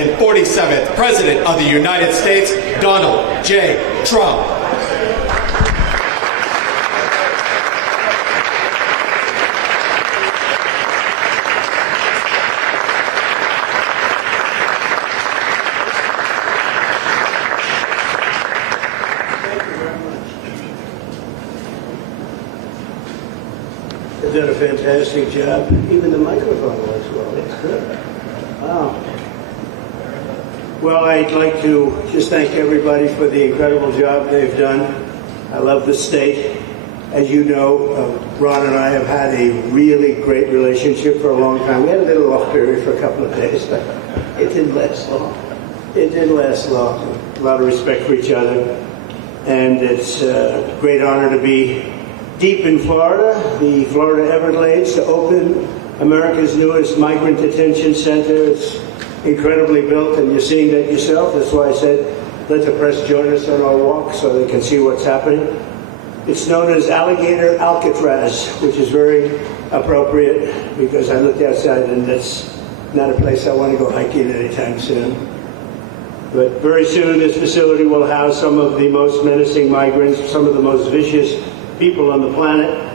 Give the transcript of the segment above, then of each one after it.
147th President of the United States, Donald J. Trump. They've done a fantastic job. Even the microphone works well. It's good. Wow. Well, I'd like to just thank everybody for the incredible job they've done. I love the state. As you know, Ron and I have had a really great relationship for a long time. We had a little off period for a couple of days, but it didn't last long. It didn't last long. A lot of respect for each other. And it's a great honor to be deep in Florida, the Florida Everglades, to open America's newest migrant detention center. It's incredibly built, and you're seeing that yourself. That's why I said, let the press join us on our walk so they can see what's happening. It's known as Alligator Alcatraz, which is very appropriate because I looked outside and that's not a place I want to go hiking anytime soon. But very soon this facility will house some of the most menacing migrants, some of the most vicious people on the planet.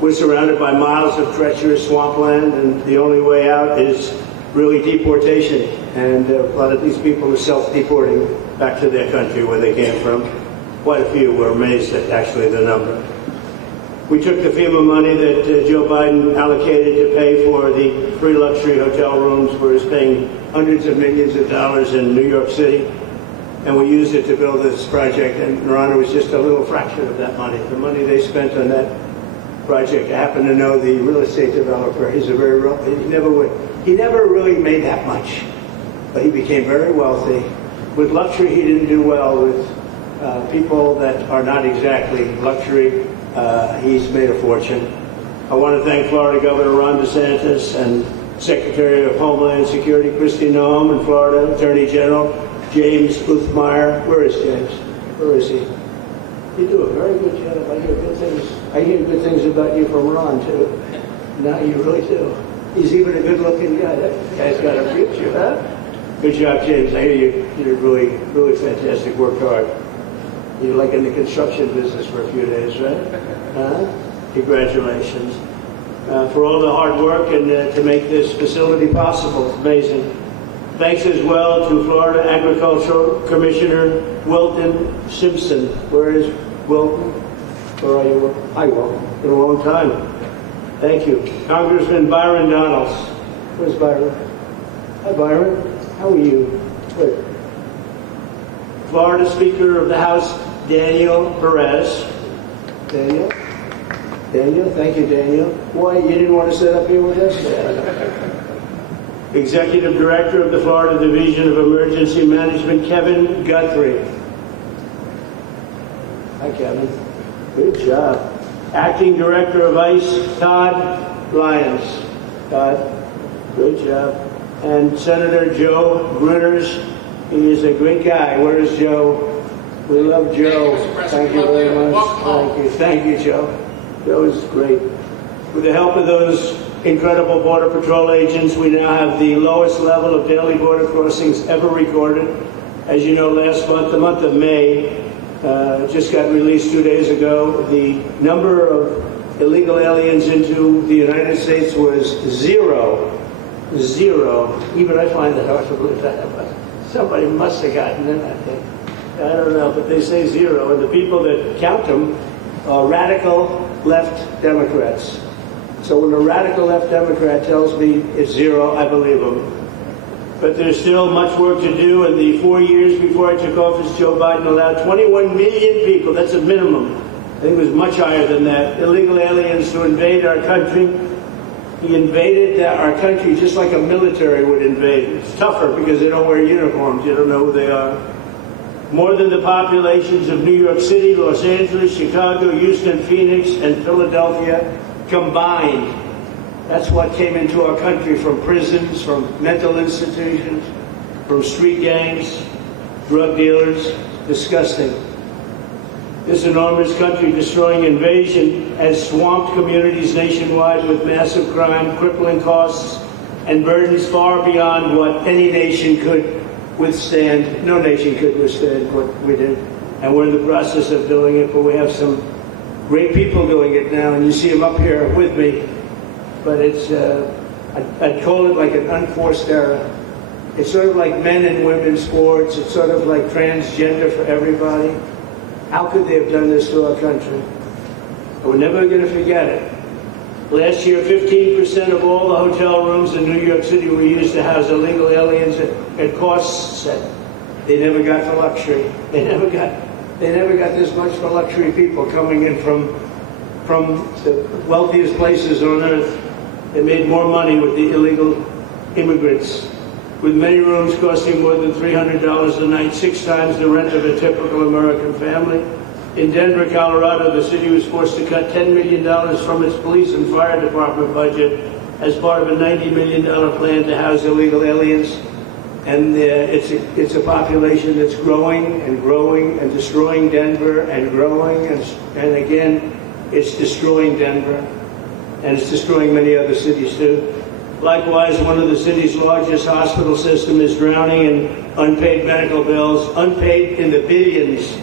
We're surrounded by miles of treacherous swampland, and the only way out is really deportation. And a lot of these people are self-deporting back to their country where they came from. Quite a few. Were amazed at actually the number. We took the FEMA money that Joe Biden allocated to pay for the free luxury hotel rooms, where he's paying hundreds of millions of dollars in New York City, and we used it to build this project. And Ron, was just a little fraction of that money. The money they spent on that project. I happen to know the real estate developer. He's a very he never really made that much, but he became very wealthy. With luxury, he didn't do well. With people that are not exactly luxury, he's made a fortune. I want to thank Florida Governor Ron DeSantis and Secretary of Homeland Security Kristi Noem, and Florida Attorney General James Uthmeyer. Where is James? Where is he? You do a very good job. I hear good things. I hear good things about you from Ron too. No, you really do. He's even a good-looking guy. That guy's got a future, huh? Good job, James. I hear you did really, really fantastic. Worked hard. You're like in the construction business for a few days, right? Huh? Congratulations. For all the hard work and to make this facility possible. It's amazing. Thanks as well to Florida Agricultural Commissioner Wilton Simpson. Where is Wilton? Where are you? Hi, Wilton. Been a long time. Thank you. Congressman Byron Donalds. Where's Byron? Hi, Byron. How are you? Good. Florida Speaker of the House, Daniel Perez. Daniel? Daniel? Thank you, Daniel. Why, you didn't want to sit up here with us? Executive Director of the Florida Division of Emergency Management, Kevin Guthrie. Hi, Kevin. Good job. Acting Director of ICE, Todd Lyons. Todd, good job. And Senator Joe Gruters. He is a great guy. Where is Joe? We love Joe. Thank you very much. Thank you. Thank you, Joe. Joe is great. With the help of those incredible Border Patrol agents, we now have the lowest level of daily border crossings ever recorded. As you know, last month, the month of May, just got released 2 days ago, the number of illegal aliens into the United States was zero. Zero. Even I find that hard to believe that, but somebody must have gotten in, I think. I don't know, but they say zero, and the people that count them are radical left Democrats. So when a radical left Democrat tells me it's zero, I believe him. But there's still much work to do. In the 4 years before I took office, Joe Biden allowed 21 million people, that's a minimum, I think it was much higher than that, illegal aliens to invade our country. He invaded our country just like a military would invade. It's tougher because they don't wear uniforms. You don't know who they are. More than the populations of New York City, Los Angeles, Chicago, Houston, Phoenix, and Philadelphia combined. That's what came into our country from prisons, from mental institutions, from street gangs, drug dealers. Disgusting. This enormous country-destroying invasion has swamped communities nationwide with massive crime, crippling costs, and burdens far beyond what any nation could withstand. No nation could withstand what we did. And we're in the process of doing it, but we have some great people doing it now, and you see them up here with me. But it's, I'd call it like an unforced era. It's sort of like men and women's sports. It's sort of like transgender for everybody. How could they have done this to our country? And we're never going to forget it. Last year, 15% of all the hotel rooms in New York City were used to house illegal aliens at costs set. They never got for luxury. They never got this much for luxury people coming in from the wealthiest places on earth. They made more money with the illegal immigrants, with many rooms costing more than $300 a night, 6 times the rent of a typical American family. In Denver, Colorado, the city was forced to cut $10 million from its police and fire department budget as part of a $90 million plan to house illegal aliens. And it's a population that's growing and growing and destroying Denver and growing. And again, it's destroying Denver. And it's destroying many other cities too. Likewise, one of the city's largest hospital system is drowning in unpaid medical bills, unpaid in the billions,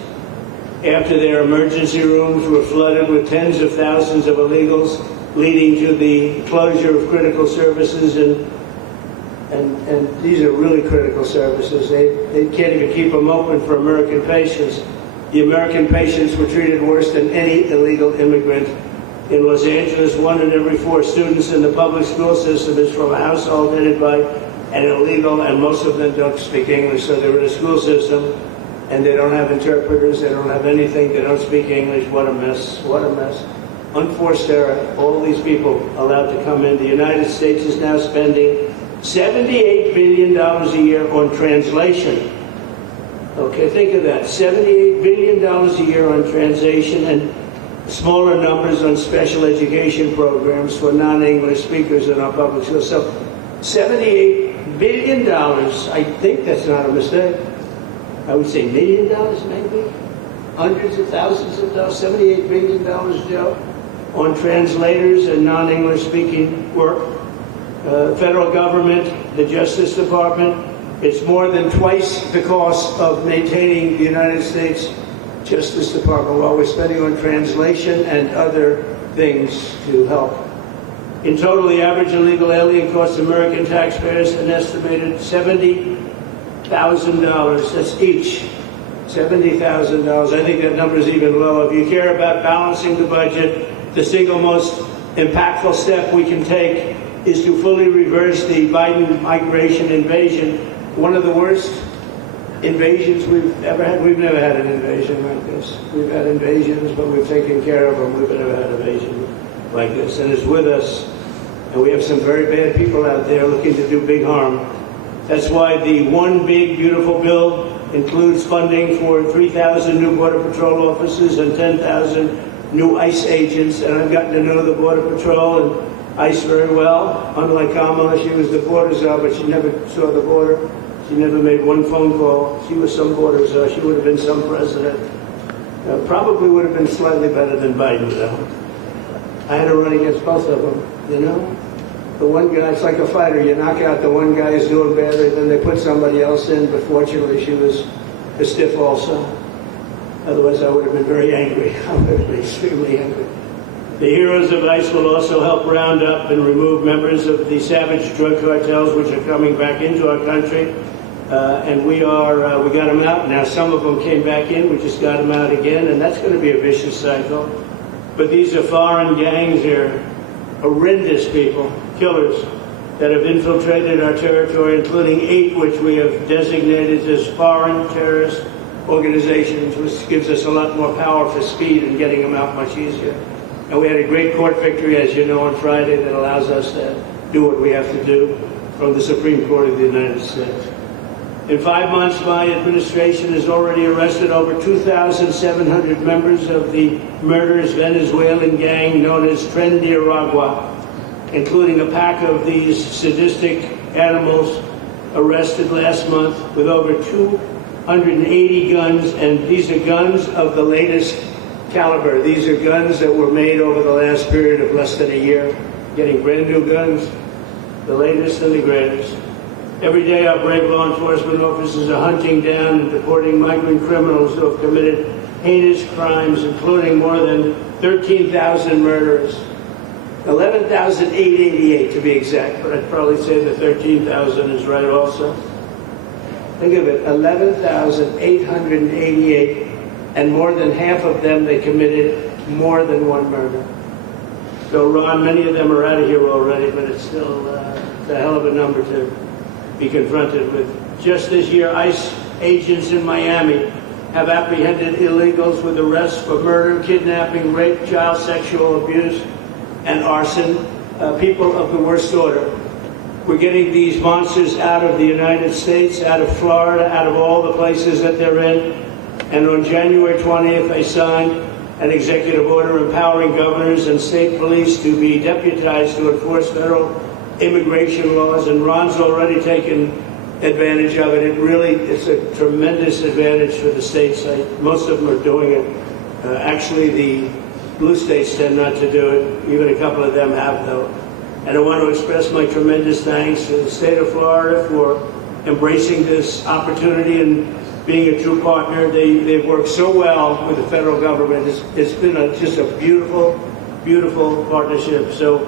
after their emergency rooms were flooded with tens of thousands of illegals, leading to the closure of critical services. And these are really critical services. They can't even keep them open for American patients. The American patients were treated worse than any illegal immigrant. In Los Angeles, 1 in every 4 students in the public school system is from a household headed by an illegal, and most of them don't speak English, so they're in a school system, and they don't have interpreters, they don't have anything, they don't speak English. What a mess, what a mess. Unforced error, all these people allowed to come in. The United States is now spending $78 billion a year on translation. Okay, think of that, $78 billion a year on translation, and smaller numbers on special education programs for non-English speakers in our public schools. So $78 billion, I think that's not a mistake. I would say $1 million maybe, hundreds of thousands of dollars, $78 billion, Joe, on translators and non-English speaking work. Federal government, the Justice Department, it's more than twice the cost of maintaining the United States Justice Department while we're spending on translation and other things to help. In total, the average illegal alien costs American taxpayers an estimated $70,000. That's each. $70,000. I think that number is even lower. If you care about balancing the budget, the single most impactful step we can take is to fully reverse the Biden migration invasion. One of the worst invasions we've ever had. We've never had an invasion like this. We've had invasions, but we've taken care of them. We've never had an invasion like this, and it's with us. And we have some very bad people out there looking to do big harm. That's why the One Big Beautiful Bill includes funding for 3,000 new Border Patrol officers and 10,000 new ICE agents. And I've gotten to know the Border Patrol and ICE very well. Unlike Kamala, she was the border czar, but she never saw the border. She never made one phone call. She was some border czar. She would have been some president. Probably would have been slightly better than Biden, though. I had to run against both of them, you know? The one guy, it's like a fighter. You knock out the one guy who's doing badly, then they put somebody else in, but fortunately she was a stiff also. Otherwise I would have been very angry. I would have been extremely angry. The heroes of ICE will also help round up and remove members of the savage drug cartels which are coming back into our country. And we got them out. Now some of them came back in, we just got them out again, and that's going to be a vicious cycle. But these are foreign gangs here, horrendous people, killers, that have infiltrated our territory, including 8 which we have designated as foreign terrorist organizations, which gives us a lot more power for speed and getting them out much easier. And we had a great court victory, as you know, on Friday that allows us to do what we have to do from the Supreme Court of the United States. In 5 months, my administration has already arrested over 2,700 members of the murderous Venezuelan gang known as Tren de Aragua, including a pack of these sadistic animals arrested last month with over 280 guns, and these are guns of the latest caliber. These are guns that were made over the last period of less than a year, getting brand new guns. the latest and the greatest. Every day our brave law enforcement officers are hunting down and deporting migrant criminals who have committed heinous crimes, including more than 13,000 murders. 11,888 to be exact, but I'd probably say the 13,000 is right also. Think of it, 11,888, and more than half of them, they committed more than one murder. So, Ron, many of them are out of here already, but it's still it's a hell of a number to be confronted with. Just this year, ICE agents in Miami have apprehended illegals with arrests for murder, kidnapping, rape, child sexual abuse, and arson, people of the worst order. We're getting these monsters out of the United States, out of Florida, out of all the places that they're in. And on January 20th, I signed an executive order empowering governors and state police to be deputized to enforce federal immigration laws. And Ron's already taken advantage of it. It's a tremendous advantage for the states. Most of them are doing it. Actually, the blue states tend not to do it. Even a couple of them have, though. And I want to express my tremendous thanks to the state of Florida for embracing this opportunity and being a true partner. They've worked so well with the federal government. It's been just a beautiful, beautiful partnership. So,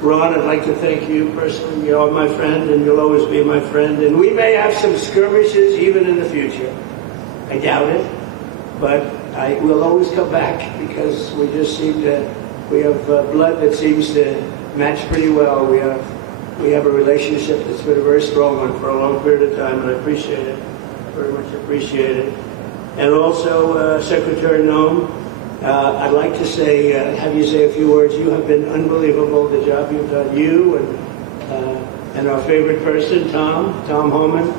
Ron, I'd like to thank you personally. You are my friend, and you'll always be my friend. And we may have some skirmishes even in the future. I doubt it, but we'll always come back because we just seem to, we have blood that seems to match pretty well. We have a relationship that's been a very strong one for a long period of time, and I appreciate it, very much appreciate it. And also, Secretary Noem, I'd like to say, have you say a few words. You have been unbelievable, the job you've done. You and our favorite person, Tom Homan,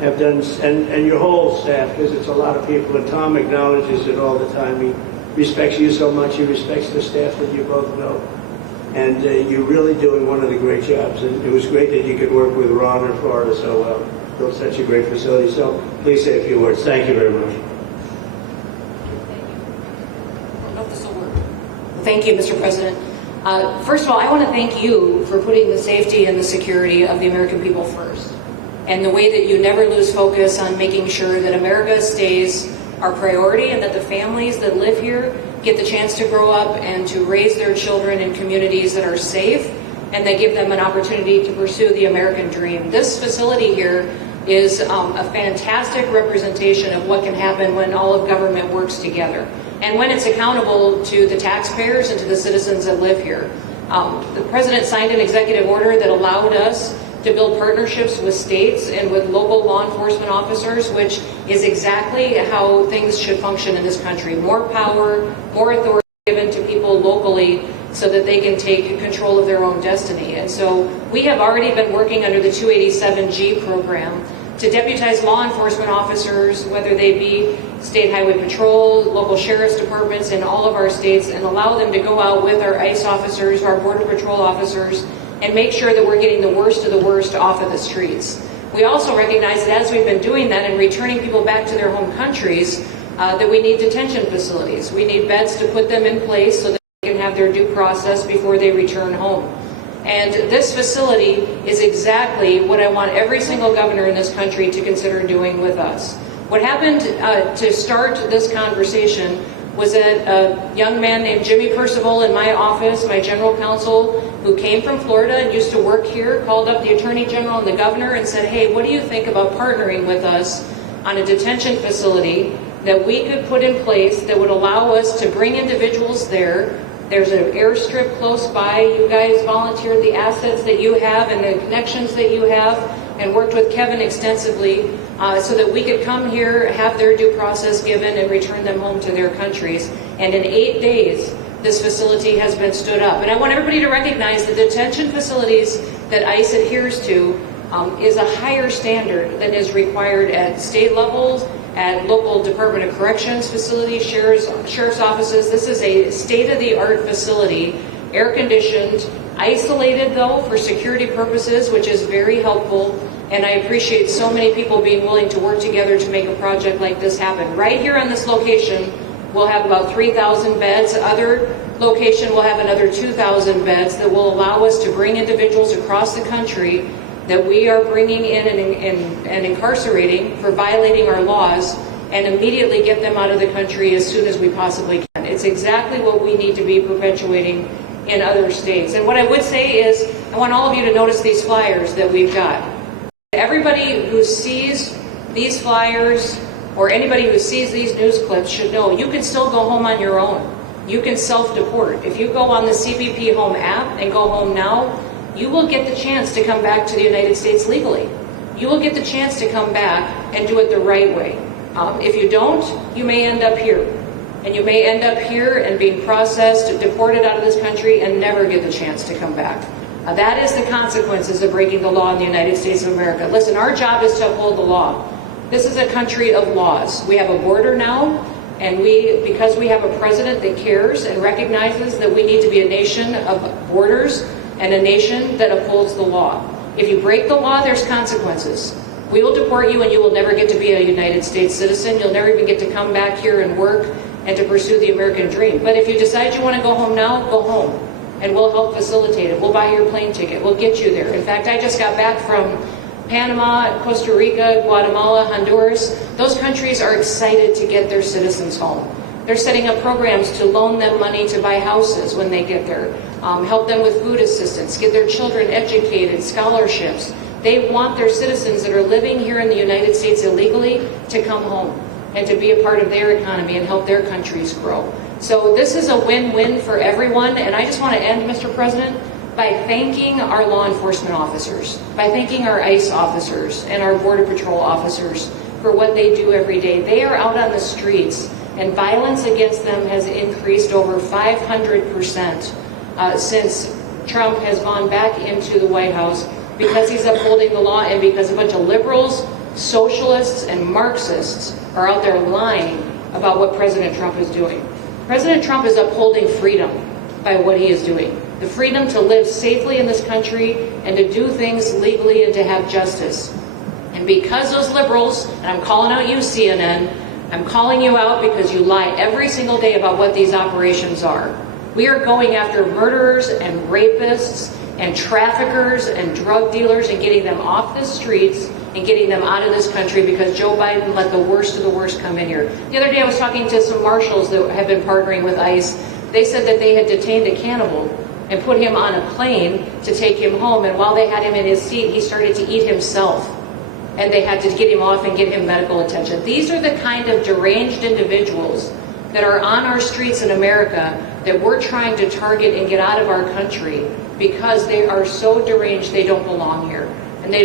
have done, and your whole staff, because it's a lot of people, and Tom acknowledges it all the time. He respects you so much. He respects the staff that you both know. And you're really doing one of the great jobs. And it was great that you could work with Ron in Florida so well. Built such a great facility. So please say a few words. Thank you very much. Thank you, Mr. President. First of all, I want to thank you for putting the safety and the security of the American people first, and the way that you never lose focus on making sure that America stays our priority and that the families that live here get the chance to grow up and to raise their children in communities that are safe and that give them an opportunity to pursue the American dream. This facility here is a fantastic representation of what can happen when all of government works together, and when it's accountable to the taxpayers and to the citizens that live here. The President signed an executive order that allowed us to build partnerships with states and with local law enforcement officers, which is exactly how things should function in this country. More power, more authority given to people locally so that they can take control of their own destiny. And so we have already been working under the 287G program to deputize law enforcement officers, whether they be state highway patrol, local sheriff's departments in all of our states, and allow them to go out with our ICE officers, our border patrol officers, and make sure that we're getting the worst of the worst off of the streets. We also recognize that as we've been doing that and returning people back to their home countries, that we need detention facilities. We need beds to put them in place so that they can have their due process before they return home. And this facility is exactly what I want every single governor in this country to consider doing with us. What happened to start this conversation was that a young man named Jimmy Percival in my office, my general counsel, who came from Florida and used to work here, called up the Attorney General and the governor and said, hey, what do you think about partnering with us on a detention facility that we could put in place that would allow us to bring individuals there. There's an airstrip close by. You guys volunteered the assets that you have and the connections that you have and worked with Kevin extensively so that we could come here, have their due process given, and return them home to their countries. And in 8 days, this facility has been stood up. And I want everybody to recognize the detention facilities that ICE adheres to is a higher standard than is required at state levels, at local Department of Corrections facilities, sheriff's offices. This is a state-of-the-art facility, air-conditioned, isolated though for security purposes, which is very helpful. And I appreciate so many people being willing to work together to make a project like this happen. Right here on this location, we'll have about 3,000 beds. Other location will have another 2,000 beds that will allow us to bring individuals across the country that we are bringing in and incarcerating for violating our laws, and immediately get them out of the country as soon as we possibly can. It's exactly what we need to be perpetuating in other states. And what I would say is, I want all of you to notice these flyers that we've got. Everybody who sees these flyers, or anybody who sees these news clips, should know you can still go home on your own. You can self-deport. If you go on the CBP Home app and go home now, you will get the chance to come back to the United States legally. You will get the chance to come back and do it the right way. If you don't, you may end up here. And you may end up here and being processed, deported out of this country, and never get the chance to come back. That is the consequences of breaking the law in the United States of America. Listen, our job is to uphold the law. This is a country of laws. We have a border now, and because we have a president that cares and recognizes that we need to be a nation of borders and a nation that upholds the law. If you break the law, there's consequences. We will deport you, and you will never get to be a United States citizen. You'll never even get to come back here and work and to pursue the American dream. But if you decide you want to go home now, go home. And we'll help facilitate it. We'll buy your plane ticket. We'll get you there. In fact, I just got back from Panama, Costa Rica, Guatemala, Honduras. Those countries are excited to get their citizens home. They're setting up programs to loan them money to buy houses when they get there, help them with food assistance, get their children educated, scholarships. They want their citizens that are living here in the United States illegally to come home and to be a part of their economy and help their countries grow. So this is a win-win for everyone, and I just want to end, Mr. President, by thanking our law enforcement officers, by thanking our ICE officers and our Border Patrol officers for what they do every day. They are out on the streets, and violence against them has increased over 500% since Trump has gone back into the White House, because he's upholding the law and because a bunch of liberals, socialists, and Marxists are out there lying about what President Trump is doing. President Trump is upholding freedom by what he is doing. The freedom to live safely in this country and to do things legally and to have justice. And because those liberals, and I'm calling out you, CNN, I'm calling you out because you lie every single day about what these operations are. We are going after murderers and rapists and traffickers and drug dealers and getting them off the streets and getting them out of this country because Joe Biden let the worst of the worst come in here. The other day I was talking to some marshals that have been partnering with ICE. They said that they had detained a cannibal and put him on a plane to take him home, and while they had him in his seat, he started to eat himself. And they had to get him off and give him medical attention. These are the kind of deranged individuals that are on our streets in America that we're trying to target and get out of our country because they are so deranged they don't belong here. And they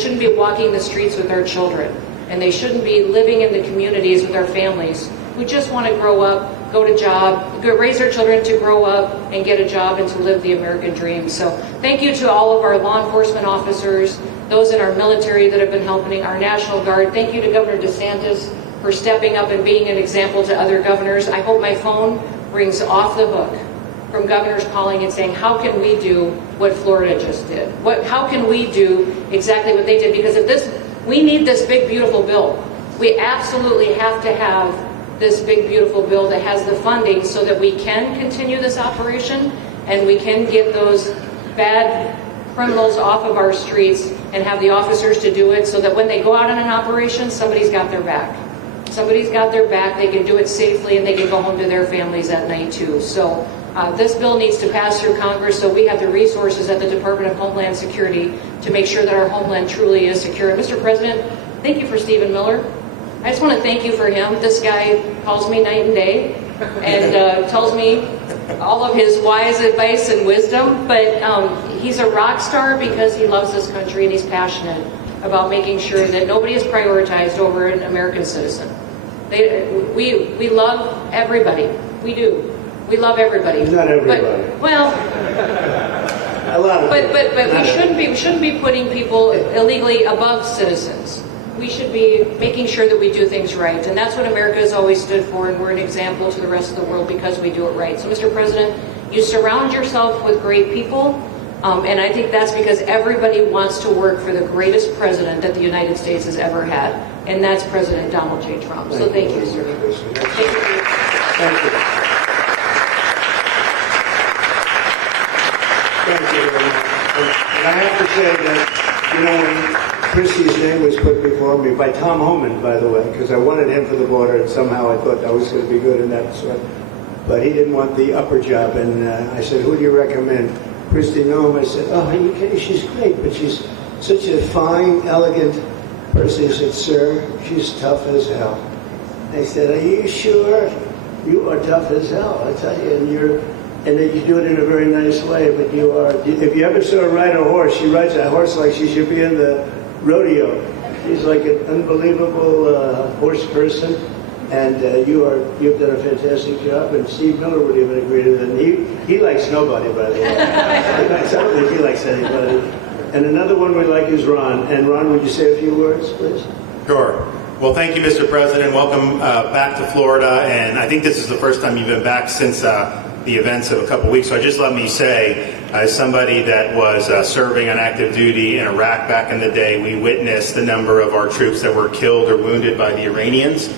shouldn't be walking the streets with our children. And they shouldn't be living in the communities with our families who just want to grow up, go to job, raise their children to grow up and get a job and to live the American dream. So thank you to all of our law enforcement officers, those in our military that have been helping, our National Guard. Thank you to Governor DeSantis for stepping up and being an example to other governors. I hope my phone rings off the hook from governors calling and saying, how can we do what Florida just did? How can we do exactly what they did? Because we need this big, beautiful bill. We absolutely have to have this big, beautiful bill that has the funding so that we can continue this operation and we can get those bad criminals off of our streets and have the officers to do it so that when they go out on an operation, somebody's got their back. Somebody's got their back, they can do it safely, and they can go home to their families at night too. So this bill needs to pass through Congress so we have the resources at the Department of Homeland Security to make sure that our homeland truly is secure. And Mr. President, thank you for Stephen Miller. I just want to thank you for him. This guy calls me night and day and tells me all of his wise advice and wisdom, but he's a rock star because he loves this country and he's passionate about making sure that nobody is prioritized over an American citizen. We love everybody. We do. We love everybody. Not everybody. But, well, a lot of but we shouldn't be putting people illegally above citizens. We should be making sure that we do things right, and that's what America has always stood for, and we're an example to the rest of the world because we do it right. So, Mr. President, you surround yourself with great people, and I think that's because everybody wants to work for the greatest president that the United States has ever had, and that's President Donald J. Trump. So thank you, sir. Thank you. thank you very much. And I have to say that, when Christie's name was put before me by Tom Homan, by the way, because I wanted him for the border, and somehow I thought that was going to be good in that sort. But he didn't want the upper job, and I said, who do you recommend? Christy Noem. I said, oh, are you kidding? She's great, but she's such a fine, elegant person. He said, sir, she's tough as hell. I said, are you sure? You are tough as hell, I tell you, and you do it in a very nice way, but you are, if you ever saw her ride a horse, she rides that horse like she should be in the rodeo. She's like an unbelievable horse person, and you've done a fantastic job, and Steve Miller would even agree to that. He likes nobody, by the way. I don't think he likes anybody. And another one we like is Ron. And Ron, would you say a few words, please? Sure. Well, thank you, Mr. President. Welcome back to Florida. And I think this is the first time you've been back since the events of a couple weeks. So just let me say, as somebody that was serving on active duty in Iraq back in the day, we witnessed the number of our troops that were killed or wounded by the Iranians.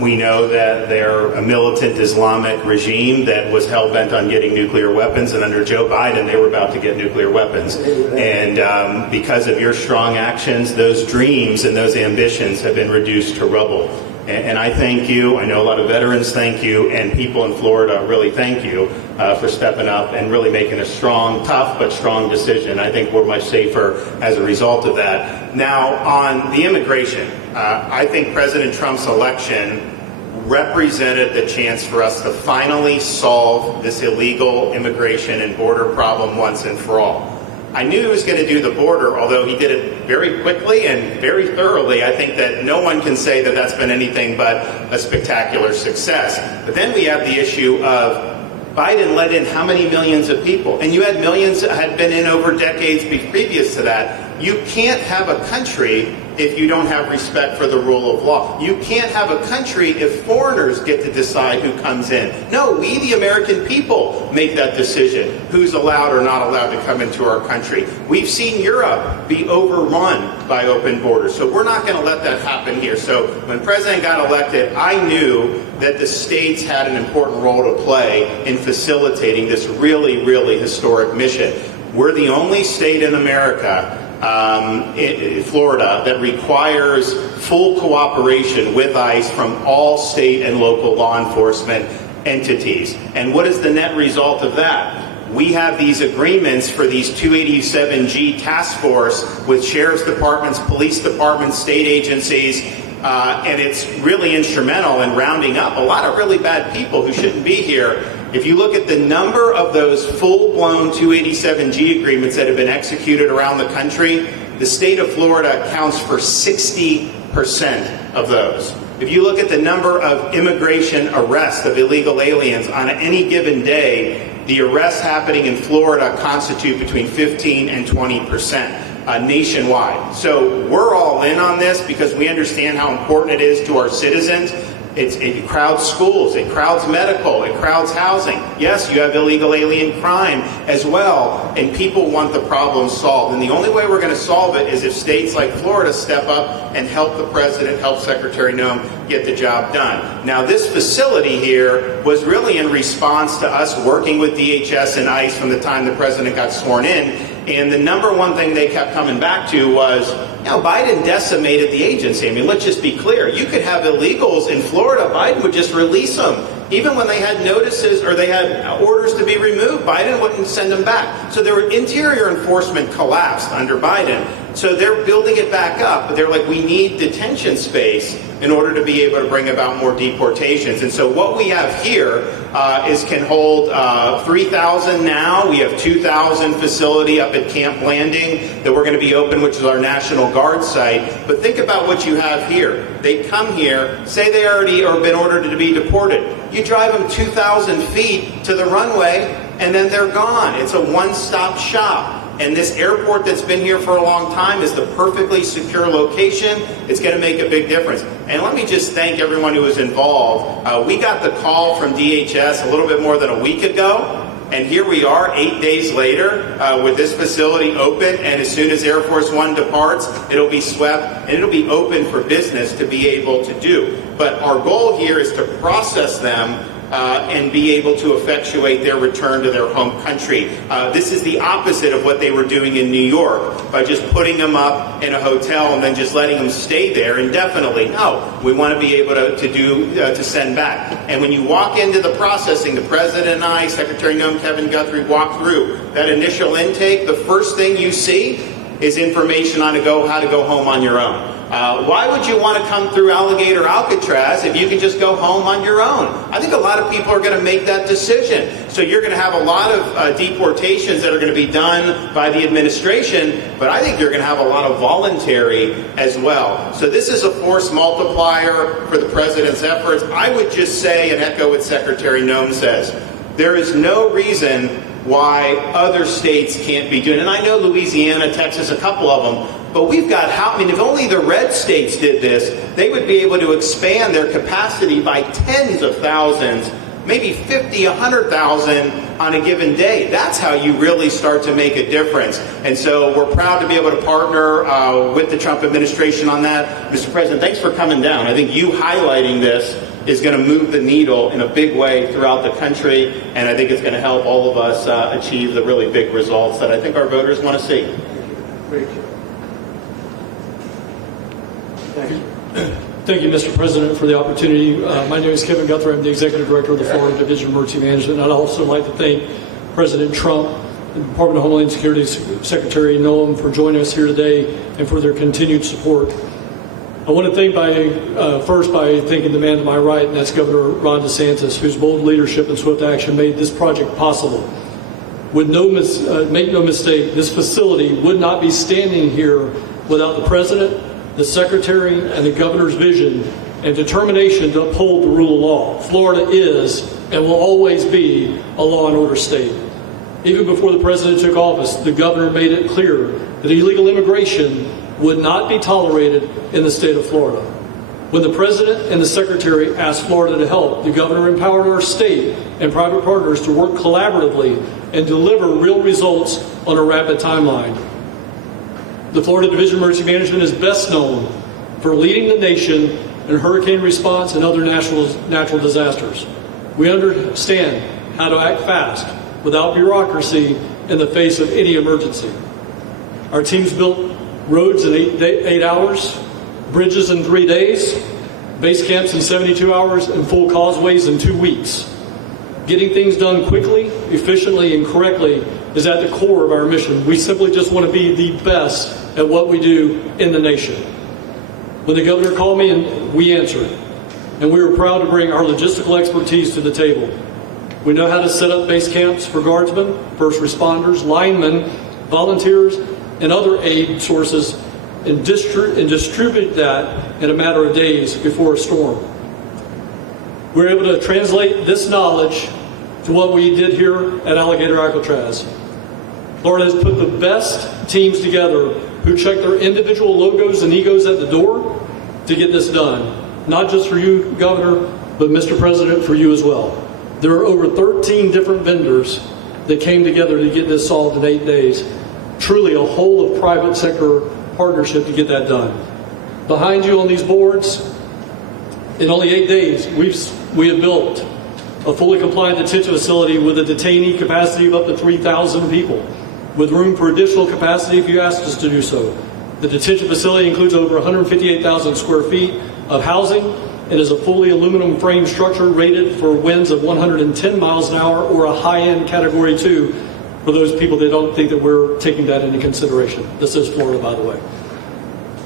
We know that they're a militant Islamic regime that was hell-bent on getting nuclear weapons, and under Joe Biden, they were about to get nuclear weapons. And because of your strong actions, those dreams and those ambitions have been reduced to rubble. And I thank you. I know a lot of veterans thank you, and people in Florida really thank you for stepping up and really making a strong, tough, but strong decision. I think we're much safer as a result of that. Now, on the immigration, I think President Trump's election represented the chance for us to finally solve this illegal immigration and border problem once and for all. I knew he was going to do the border, although he did it very quickly and very thoroughly. I think that no one can say that that's been anything but a spectacular success. But then we have the issue of Biden let in how many millions of people? And you had millions that had been in over decades previous to that. You can't have a country if you don't have respect for the rule of law. You can't have a country if foreigners get to decide who comes in. No, we, the American people, make that decision, who's allowed or not allowed to come into our country. We've seen Europe be overrun by open borders, so we're not going to let that happen here. So when President got elected, I knew that the states had an important role to play in facilitating this really, really historic mission. We're the only state in America, Florida, that requires full cooperation with ICE from all state and local law enforcement entities. And what is the net result of that? We have these agreements for these 287G task force with sheriff's departments, police departments, state agencies, and it's really instrumental in rounding up a lot of really bad people who shouldn't be here. If you look at the number of those full-blown 287G agreements that have been executed around the country, the state of Florida accounts for 60% of those. If you look at the number of immigration arrests of illegal aliens on any given day, the arrests happening in Florida constitute between 15 and 20%. Nationwide. So we're all in on this because we understand how important it is to our citizens. It crowds schools, it crowds medical, it crowds housing. Yes, you have illegal alien crime as well, and people want the problem solved. And the only way we're going to solve it is if states like Florida step up and help the president, help Secretary Noem get the job done. Now, this facility here was really in response to us working with DHS and ICE from the time the president got sworn in. And the number one thing they kept coming back to was, Biden decimated the agency. I mean, let's just be clear. You could have illegals in Florida. Biden would just release them. Even when they had notices or they had orders to be removed, Biden wouldn't send them back. So their interior enforcement collapsed under Biden. So they're building it back up. But they're like, we need detention space in order to be able to bring about more deportations. And so what we have here can hold 3,000 now. We have 2,000 facility up at Camp Landing that we're going to be open, which is our National Guard site. But think about what you have here. They come here, say they already or been ordered to be deported. You drive them 2,000 feet to the runway, and then they're gone. It's a one-stop shop. And this airport that's been here for a long time is the perfectly secure location. It's going to make a big difference. And let me just thank everyone who was involved. We got the call from DHS a little bit more than a week ago. And here we are 8 days later with this facility open. And as soon as Air Force One departs, it'll be swept and it'll be open for business to be able to do. But our goal here is to process them and be able to effectuate their return to their home country. This is the opposite of what they were doing in New York by just putting them up in a hotel and then just letting them stay there indefinitely. No, we want to be able to send back. And when you walk into the processing, the President and I, Secretary Noem, Kevin Guthrie, walk through that initial intake, the first thing you see is information on how to go home on your own. Why would you want to come through Alligator Alcatraz if you can just go home on your own? I think a lot of people are going to make that decision. So you're going to have a lot of deportations that are going to be done by the administration, but I think you're going to have a lot of voluntary as well. So this is a force multiplier for the President's efforts. I would just say, and echo what Secretary Noem says, there is no reason why other states can't be doing it. And I know Louisiana, Texas, a couple of them, but we've got if only the red states did this, they would be able to expand their capacity by tens of thousands, maybe 50, 100,000 on a given day. That's how you really start to make a difference. And so we're proud to be able to partner with the Trump administration on that. Mr. President, thanks for coming down. I think you highlighting this is going to move the needle in a big way throughout the country, and I think it's going to help all of us achieve the really big results that I think our voters want to see. Great job. Thank you. Thank you, Mr. President, for the opportunity. My name is Kevin Guthrie. I'm the Executive Director of the Florida Division of Emergency Management. I'd also like to thank President Trump, the Department of Homeland Security Secretary Noem for joining us here today and for their continued support. I want to thank first by thanking the man to my right, and that's Governor Ron DeSantis, whose bold leadership and swift action made this project possible. Make no mistake, this facility would not be standing here without the President, the Secretary, and the Governor's vision and determination to uphold the rule of law. Florida is and will always be a law and order state. Even before the President took office, the Governor made it clear that illegal immigration would not be tolerated in the state of Florida. When the President and the Secretary asked Florida to help, the Governor empowered our state and private partners to work collaboratively and deliver real results on a rapid timeline. The Florida Division of Emergency Management is best known for leading the nation in hurricane response and other natural disasters. We understand how to act fast without bureaucracy in the face of any emergency. Our teams built roads in 8 hours, bridges in 3 days, base camps in 72 hours, and full causeways in 2 weeks. Getting things done quickly, efficiently, and correctly is at the core of our mission. We simply just want to be the best at what we do in the nation. When the Governor called me, and we answered, and we were proud to bring our logistical expertise to the table. We know how to set up base camps for guardsmen, first responders, linemen, volunteers, and other aid sources, and distribute that in a matter of days before a storm. We're able to translate this knowledge to what we did here at Alligator Alcatraz. Florida has put the best teams together who check their individual logos and egos at the door to get this done. Not just for you, Governor, but Mr. President, for you as well. There are over 13 different vendors that came together to get this solved in 8 days. Truly a whole of private sector partnership to get that done. Behind you on these boards, in only 8 days, we have built a fully compliant detention facility with a detainee capacity of up to 3,000 people, with room for additional capacity if you ask us to do so. The detention facility includes over 158,000 square feet of housing and is a fully aluminum frame structure rated for winds of 110 miles an hour or a high-end Category 2 for those people that don't think that we're taking that into consideration. This is Florida, by the way.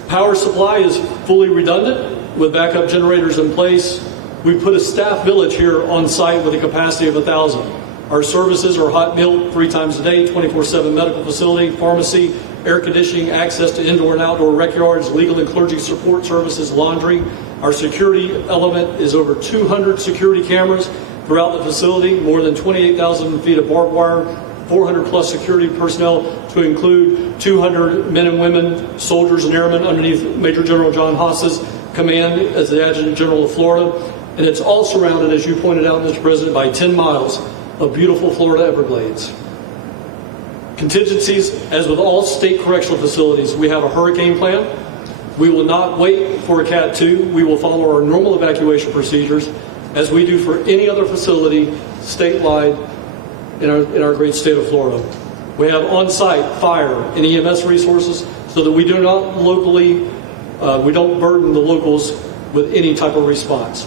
Power supply is fully redundant with backup generators in place. We put a staff village here on site with a capacity of 1,000. Our services are hot meal 3 times a day, 24/7 medical facility, pharmacy, air conditioning, access to indoor and outdoor rec yards, legal and clergy support services, laundry. Our security element is over 200 security cameras throughout the facility, more than 28,000 feet of barbed wire, 400 plus security personnel to include 200 men and women, soldiers and airmen underneath Major General John Haas's command as the Adjutant General of Florida. And it's all surrounded, as you pointed out, Mr. President, by 10 miles of beautiful Florida Everglades. Contingencies, as with all state correctional facilities, we have a hurricane plan. We will not wait for a Cat 2. We will follow our normal evacuation procedures. as we do for any other facility statewide in our great state of Florida. We have on-site fire and EMS resources so that we do not locally, we don't burden the locals with any type of response.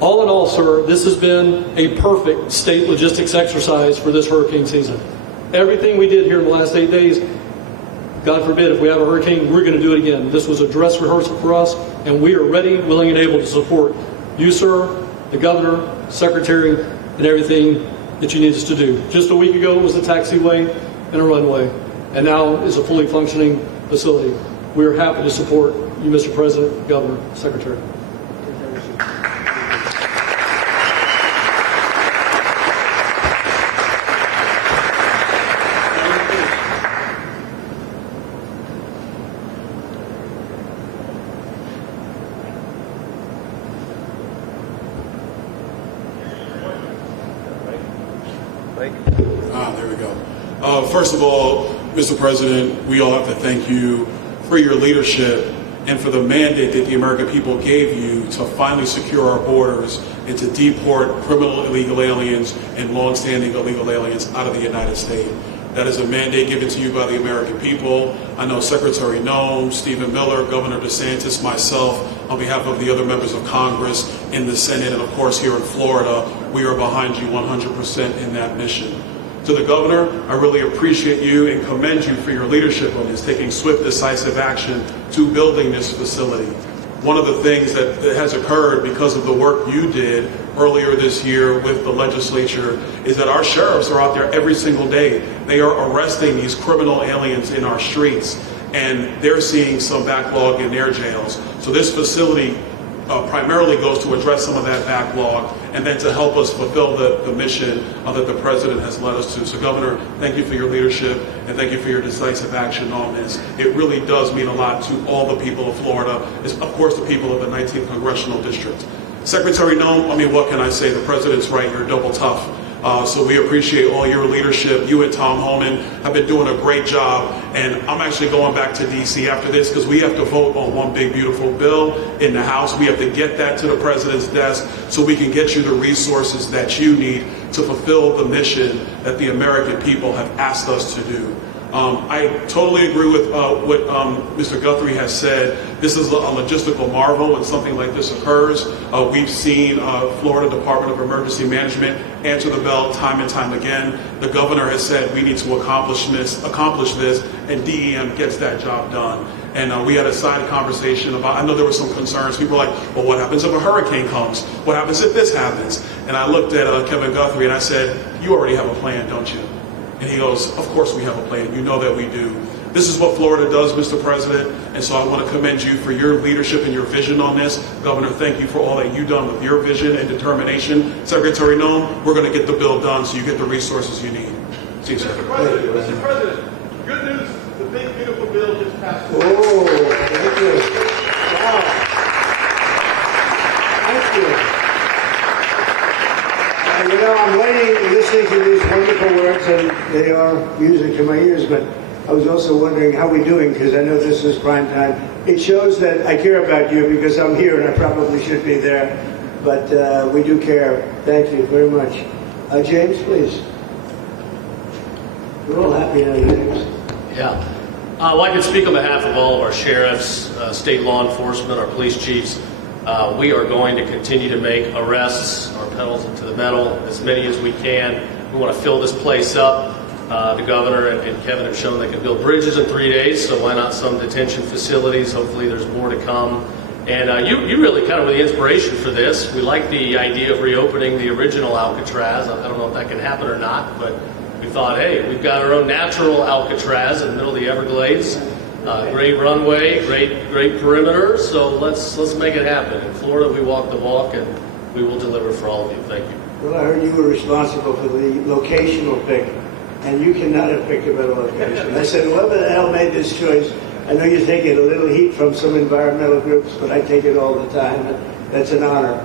All in all, sir, this has been a perfect state logistics exercise for this hurricane season. Everything we did here in the last 8 days, God forbid, if we have a hurricane, we're going to do it again. This was a dress rehearsal for us, and we are ready, willing, and able to support you, sir, the governor, secretary, and everything that you need us to do. Just a week ago, it was a taxiway and a runway, and now is a fully functioning facility. We are happy to support you, Mr. President, Governor, Secretary. There we go. First of all, Mr. President, we all have to thank you for your leadership and for the mandate that the American people gave you to finally secure our borders and to deport criminal illegal aliens and long-standing illegal aliens out of the United States. That is a mandate given to you by the American people. I know Secretary Noem, Stephen Miller, Governor DeSantis, myself, on behalf of the other members of Congress in the Senate, and of course here in Florida, we are behind you 100% in that mission. To the Governor, I really appreciate you and commend you for your leadership on this, taking swift, decisive action to building this facility. One of the things that has occurred because of the work you did earlier this year with the legislature is that our sheriffs are out there every single day. They are arresting these criminal aliens in our streets, and they're seeing some backlog in their jails. So this facility primarily goes to address some of that backlog and then to help us fulfill the mission that the President has led us to. So Governor, thank you for your leadership and thank you for your decisive action on this. It really does mean a lot to all the people of Florida, of course the people of the 19th Congressional District. Secretary Noem, I mean, what can I say? The President's right, you're double tough. So we appreciate all your leadership. You and Tom Homan have been doing a great job. And I'm actually going back to D.C. after this because we have to vote on one big, beautiful bill in the House. We have to get that to the President's desk so we can get you the resources that you need to fulfill the mission that the American people have asked us to do. I totally agree with what Mr. Guthrie has said. This is a logistical marvel when something like this occurs. We've seen Florida Department of Emergency Management answer the bell time and time again. The governor has said we need to accomplish this, and DEM gets that job done. And we had a side conversation about, I know there were some concerns. People were like, well, what happens if a hurricane comes? What happens if this happens? And I looked at Kevin Guthrie and I said, you already have a plan, don't you? And he goes, of course we have a plan. You know that we do. This is what Florida does, Mr. President. And so I want to commend you for your leadership and your vision on this. Governor, thank you for all that you've done with your vision and determination. Secretary Noem, we're going to get the bill done so you get the resources you need. See you, sir. Mr. President, good news. The big, beautiful bill just passed. Oh, thank you. Wow. Thank you. You know, I'm waiting, listening to these wonderful words, and they are music to my ears, but I was also wondering how we're doing, because I know this is prime time. It shows that I care about you, because I'm here, and I probably should be there, but we do care. Thank you very much. James, please. We're all happy now, James. Yeah. Well, I can speak on behalf of all of our sheriffs, state law enforcement, our police chiefs. We are going to continue to make arrests, our pedals to the metal, as many as we can. We want to fill this place up. The governor and Kevin have shown they can build bridges in 3 days, so why not some detention facilities? Hopefully there's more to come. And you really kind of were the inspiration for this. We like the idea of reopening the original Alcatraz. I don't know if that can happen or not, but we thought, hey, we've got our own natural Alcatraz in the middle of the Everglades. Great runway, great perimeter, so let's make it happen. In Florida, we walk the walk, and we will deliver for all of you. Thank you. Well, I heard you were responsible for the locational pick, and you cannot have picked a better location. I said, whoever the hell made this choice, I know you're taking a little heat from some environmental groups, but I take it all the time. That's an honor.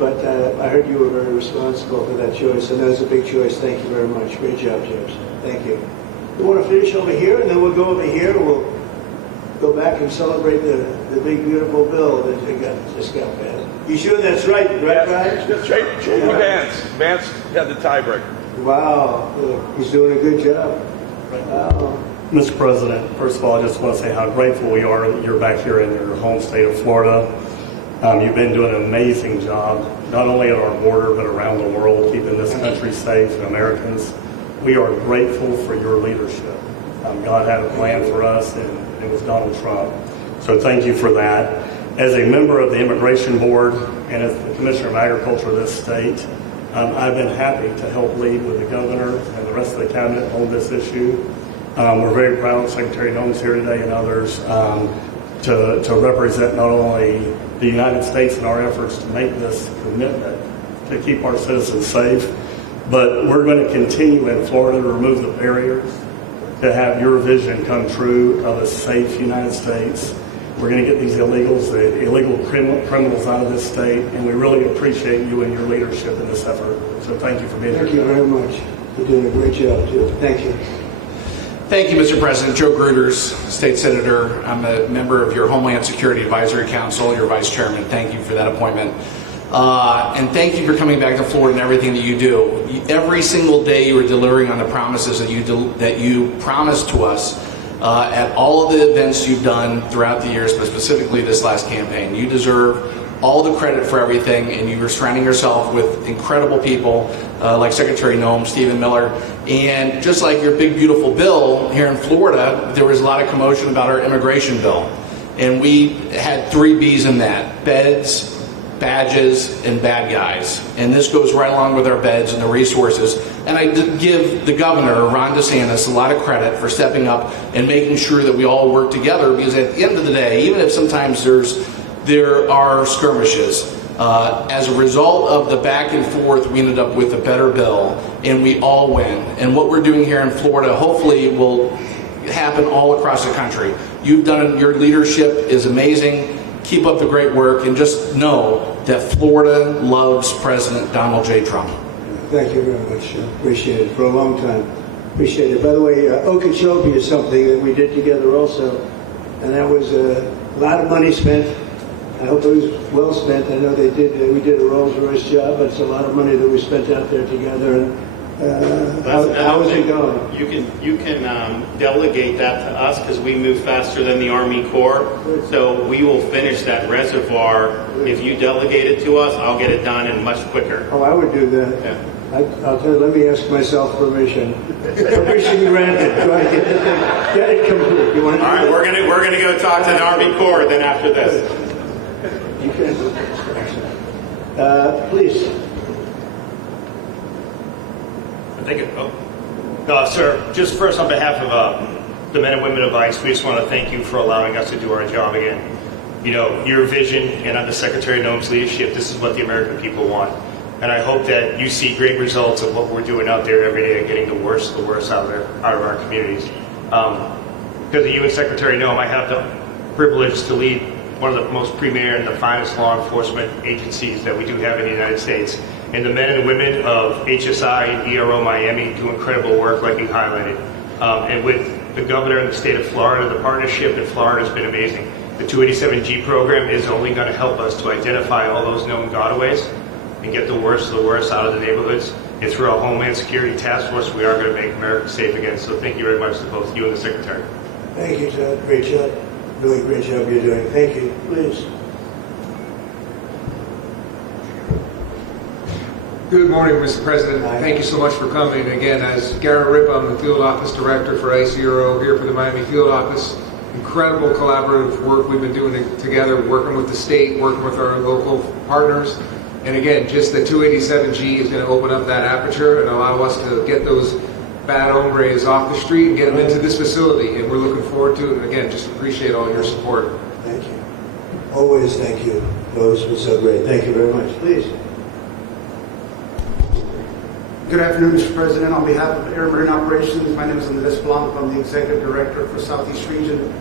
But I heard you were very responsible for that choice, and that was a big choice. Thank you very much. Great job, James. Thank you. We want to finish over here, and then we'll go over here. go back and celebrate the big beautiful bill that they just got passed. You sure that's right, right, Ryan? That's right. Vance had the tiebreaker. Wow, he's doing a good job. Wow. Mr. President, first of all, I just want to say how grateful we are that you're back here in your home state of Florida. You've been doing an amazing job, not only at our border, but around the world, keeping this country safe and Americans. We are grateful for your leadership. God had a plan for us, and it was Donald Trump. So thank you for that. As a member of the Immigration Board and as the Commissioner of Agriculture of this state, I've been happy to help lead with the governor and the rest of the cabinet on this issue. We're very proud Secretary Noem's here today and others to represent not only the United States in our efforts to make this commitment to keep our citizens safe, but we're going to continue in Florida to remove the barriers to have your vision come true of a safe United States. We're going to get these illegals, the illegal criminals out of this state, and we really appreciate you and your leadership in this effort. So thank you for being here. Thank you very much. You're doing a great job, too. Thank you. Thank you, Mr. President. Joe Gruters, State Senator. I'm a member of your Homeland Security Advisory Council, your Vice Chairman. Thank you for that appointment. And thank you for coming back to Florida and everything that you do. Every single day you are delivering on the promises that you promised to us at all of the events you've done throughout the years, but specifically this last campaign. You deserve all the credit for everything, and you are surrounding yourself with incredible people like Secretary Noem, Stephen Miller, and just like your big beautiful bill here in Florida, there was a lot of commotion about our immigration bill, and we had 3 B's in that: beds, badges, and bad guys. And this goes right along with our beds and the resources. And I give the governor, Ron DeSantis, a lot of credit for stepping up and making sure that we all work together, because at the end of the day, even if sometimes there are skirmishes, as a result of the back and forth, we ended up with a better bill, and we all win. And what we're doing here in Florida hopefully will happen all across the country. You've done, your leadership is amazing. Keep up the great work, and just know that Florida loves President Donald J. Trump. Thank you very much. Appreciate it for a long time. Appreciate it. By the way, Okeechobee is something that we did together also, and that was a lot of money spent. I hope it was well spent. I know we did a Rolls-Royce job, but it's a lot of money that we spent out there together. How is it going? You can delegate that to us, because we move faster than the Army Corps. So we will finish that reservoir. If you delegate it to us, I'll get it done and much quicker. Oh, I would do that. Yeah. I'll tell you, let me ask myself permission. Permission granted. Go ahead, get it complete. You want to All right, we're gonna go talk to the Army Corps then after this. You can. Please. Thank you. Sir, just first on behalf of the men and women of ICE, we just want to thank you for allowing us to do our job again. You know, your vision and under Secretary Noem's leadership, this is what the American people want. And I hope that you see great results of what we're doing out there every day and getting the worst out of our communities. Because of you and Secretary Noem, I have the privilege to lead one of the most premier and the finest law enforcement agencies that we do have in the United States. And the men and women of HSI and ERO Miami do incredible work, like you highlighted. And with the governor in the state of Florida, the partnership in Florida has been amazing. The 287G program is only going to help us to identify all those known gotaways and get the worst of the worst out of the neighborhoods. And through our Homeland Security Task Force, we are going to make America safe again. So thank you very much to both you and the Secretary. Thank you, Todd. Great job. Really great job you're doing. Thank you. Please. Good morning, Mr. President. Thank you so much for coming. Again, as Garrett Ripp, I'm the Field Office Director for ICE ERO here for the Miami Field Office. Incredible collaborative work we've been doing together, working with the state, working with our local partners. And again, just the 287G is going to open up that aperture and allow us to get those bad hombres off the street and get them into this facility. And we're looking forward to it. And again, just appreciate all your support. Thank you. Always thank you. Those were so great. Thank you very much. Please. Good afternoon, Mr. President. On behalf of Air Marine Operations, my name is Andres Blanco. I'm the Executive Director for Southeast Region.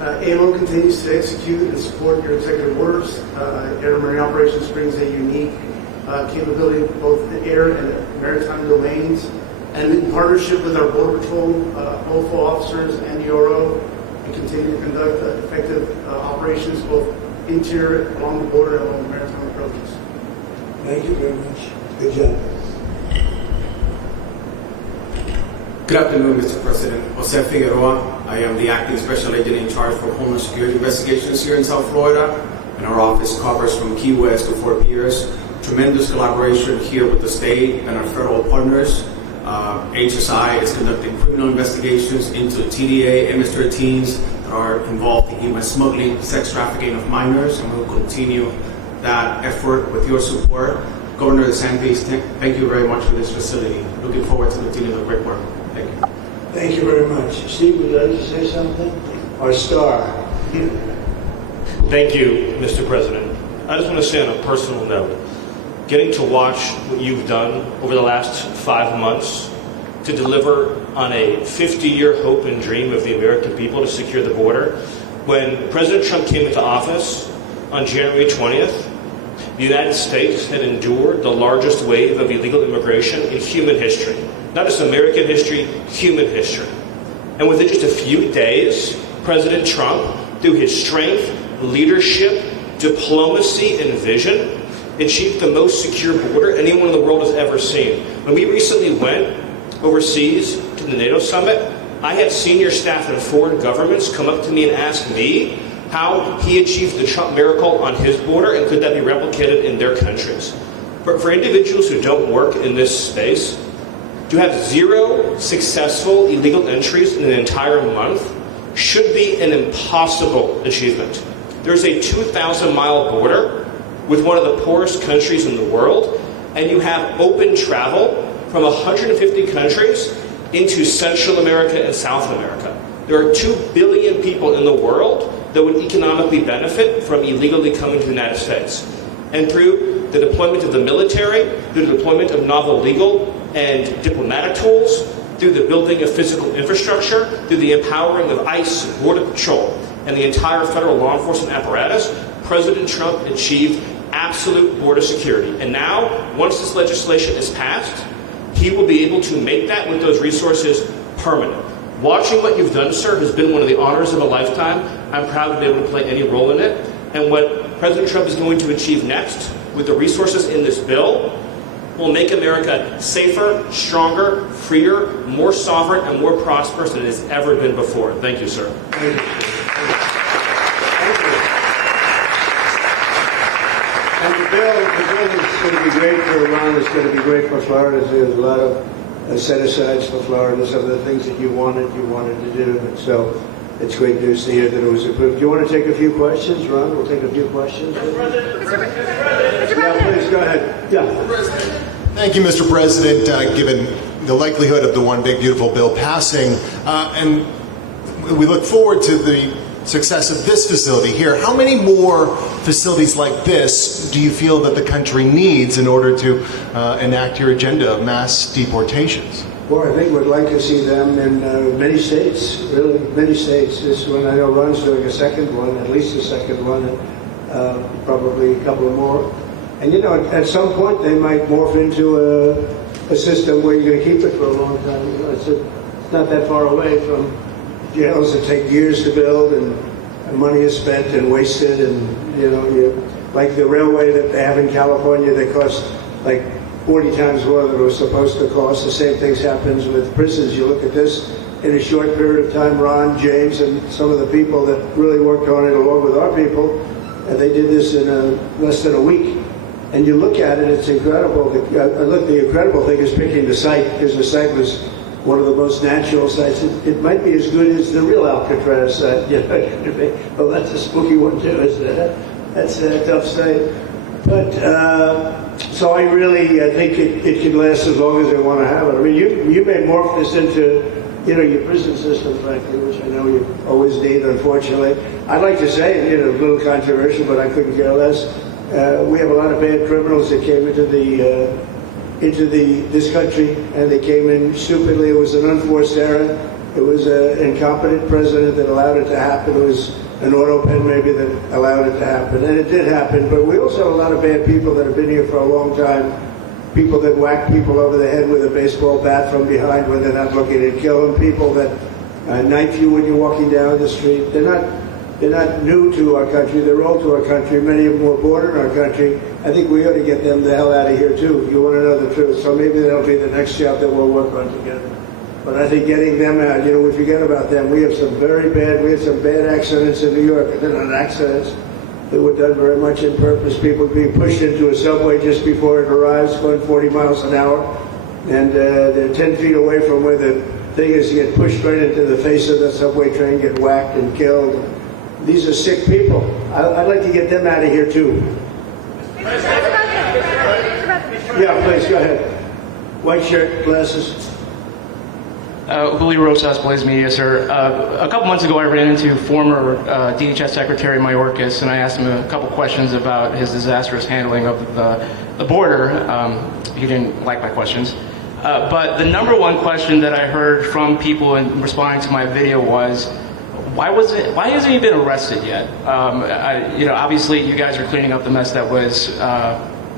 AMO continues to execute and support your executive orders. Air Marine Operations brings a unique capability in both the air and maritime domains. And in partnership with our Border Patrol, OFO officers, and ERO, and continue to conduct effective operations both interior, along the border, and along maritime approaches. Thank you very much. Good job. Good afternoon, Mr. President. Jose Figueroa. I am the acting special agent in charge for Homeland Security investigations here in South Florida, and our office covers from Key West to Fort Pierce. Tremendous collaboration here with the state and our federal partners. HSI is conducting criminal investigations into TDA and MS-13s that are involved in human smuggling, sex trafficking of minors, and we will continue that effort with your support. Governor DeSantis, thank you very much for this facility. Looking forward to continuing the great work. Thank you. Thank you very much. Steve, would you like to say something? Our star. Thank you, Mr. President. I just want to say on a personal note, getting to watch what you've done over the last 5 months to deliver on a 50-year hope and dream of the American people to secure the border. When President Trump came into office on January 20th, the United States had endured the largest wave of illegal immigration in human history. Not just American history, human history. And within just a few days, President Trump, through his strength, leadership, diplomacy, and vision, achieved the most secure border anyone in the world has ever seen. When we recently went overseas to the NATO summit, I had senior staff in foreign governments come up to me and ask me how he achieved the Trump miracle on his border and could that be replicated in their countries. But for individuals who don't work in this space, to have 0 successful illegal entries in an entire month should be an impossible achievement. There's a 2,000-mile border with one of the poorest countries in the world, and you have open travel from 150 countries into Central America and South America. There are 2 billion people in the world that would economically benefit from illegally coming to the United States. And through the deployment of the military, through the deployment of novel legal and diplomatic tools, through the building of physical infrastructure, through the empowering of ICE, Border Patrol, and the entire federal law enforcement apparatus, President Trump achieved absolute border security. And now, once this legislation is passed, he will be able to make that with those resources permanent. Watching what you've done, sir, has been one of the honors of a lifetime. I'm proud to be able to play any role in it. And what President Trump is going to achieve next with the resources in this bill will make America safer, stronger, freer, more sovereign, and more prosperous than it has ever been before. Thank you, sir. Thank you. And the bill is going to be great for Iran. It's going to be great for Florida. There's a lot of set-asides for Florida, some of the things that you wanted to do. And so it's great news to hear that it was approved. Do you want to take a few questions, Ron? We'll take a few questions. Yeah, please, go ahead. Yeah. Thank you, Mr. President. Given the likelihood of the one big beautiful bill passing, and we look forward to the success of this facility here, how many more facilities like this do you feel that the country needs in order to enact your agenda of mass deportations? Well, I think we'd like to see them in many states, really, many states. This one, I know Ron's doing a second one, at least a second one, and probably a couple more. And, you know, at some point they might morph into a system where you're going to keep it for a long time. You know, it's not that far away from jails that take years to build and money is spent and wasted. And, you know, like the railway that they have in California that costs like 40 times more than it was supposed to cost. The same things happens with prisons. You look at this in a short period of time, Ron, James, and some of the people that really worked on it along with our people, and they did this in less than a week. And you look at it, it's incredible. The incredible thing is picking the site, because the site was one of the most natural sites. It might be as good as the real Alcatraz site. Well, that's a spooky one too, isn't it? That's a tough site. But so I really think it can last as long as they want to have it. I mean, you may morph this into, you know, your prison system, frankly, which I know you always need, unfortunately. I'd like to say, you know, a little controversial, but I couldn't care less. We have a lot of bad criminals that came into this country, and they came in stupidly. It was an unforced error. It was an incompetent president that allowed it to happen. It was an auto pen maybe that allowed it to happen, and it did happen. But we also have a lot of bad people that have been here for a long time. People that whack people over the head with a baseball bat from behind when they're not looking to kill them. People that night view when you're walking down the street. They're not new to our country. They're old to our country. Many of them were born in our country. I think we ought to get them the hell out of here too. If you want to know the truth. So maybe that'll be the next job that we'll work on together. But I think getting them out, we forget about them. We have some bad accidents in New York. They're not accidents. They were done very much on purpose. People being pushed into a subway just before it arrives, going 40 miles an hour. And they're 10 feet away from where the thing is, to get pushed right into the face of the subway train, get whacked and killed. These are sick people. I'd like to get them out of here too. Yeah, please, go ahead. White shirt, glasses. Julio Rosas, Blaze Media, sir. A couple months ago, I ran into former DHS Secretary Mayorkas, and I asked him a couple questions about his disastrous handling of the border. He didn't like my questions. But the number one question that I heard from people in responding to my video was, why hasn't he been arrested yet? Obviously you guys are cleaning up the mess that was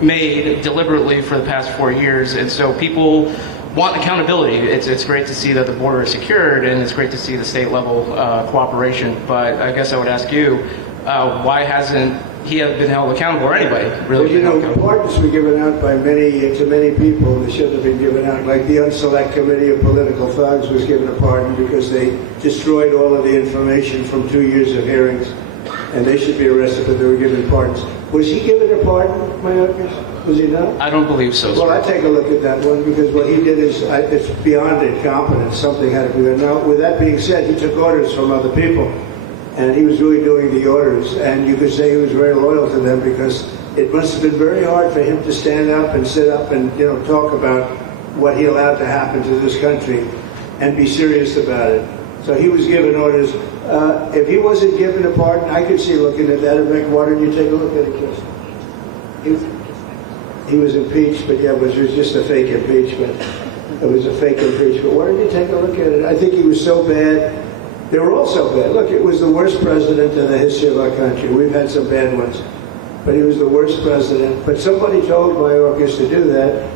made deliberately for the past 4 years, and so people want accountability. It's great to see that the border is secured, and it's great to see the state level cooperation. But I guess I would ask you, why hasn't he been held accountable, or anybody really? Pardons were given out by to many people that shouldn't have been given out. Like the Unselect Committee of Political Thugs was given a pardon because they destroyed all of the information from 2 years of hearings, and they should be arrested, but they were given pardons. Was he given a pardon, Mayorkas? Was he not? I don't believe so, sir. Well, I take a look at that one because what he did is it's beyond incompetence. Something had to be done. Now, with that being said, he took orders from other people. And he was really doing the orders, and you could say he was very loyal to them because it must have been very hard for him to stand up and sit up and talk about what he allowed to happen to this country and be serious about it. So he was given orders. If he wasn't given a pardon, I could see looking at that. Why don't you take a look at it, Chris? He was impeached, but yeah, it was just a fake impeachment. It was a fake impeachment. Why don't you take a look at it? I think he was so bad. They were all so bad. Look, it was the worst president in the history of our country. We've had some bad ones, but he was the worst president. But somebody told Mayorkas to do that,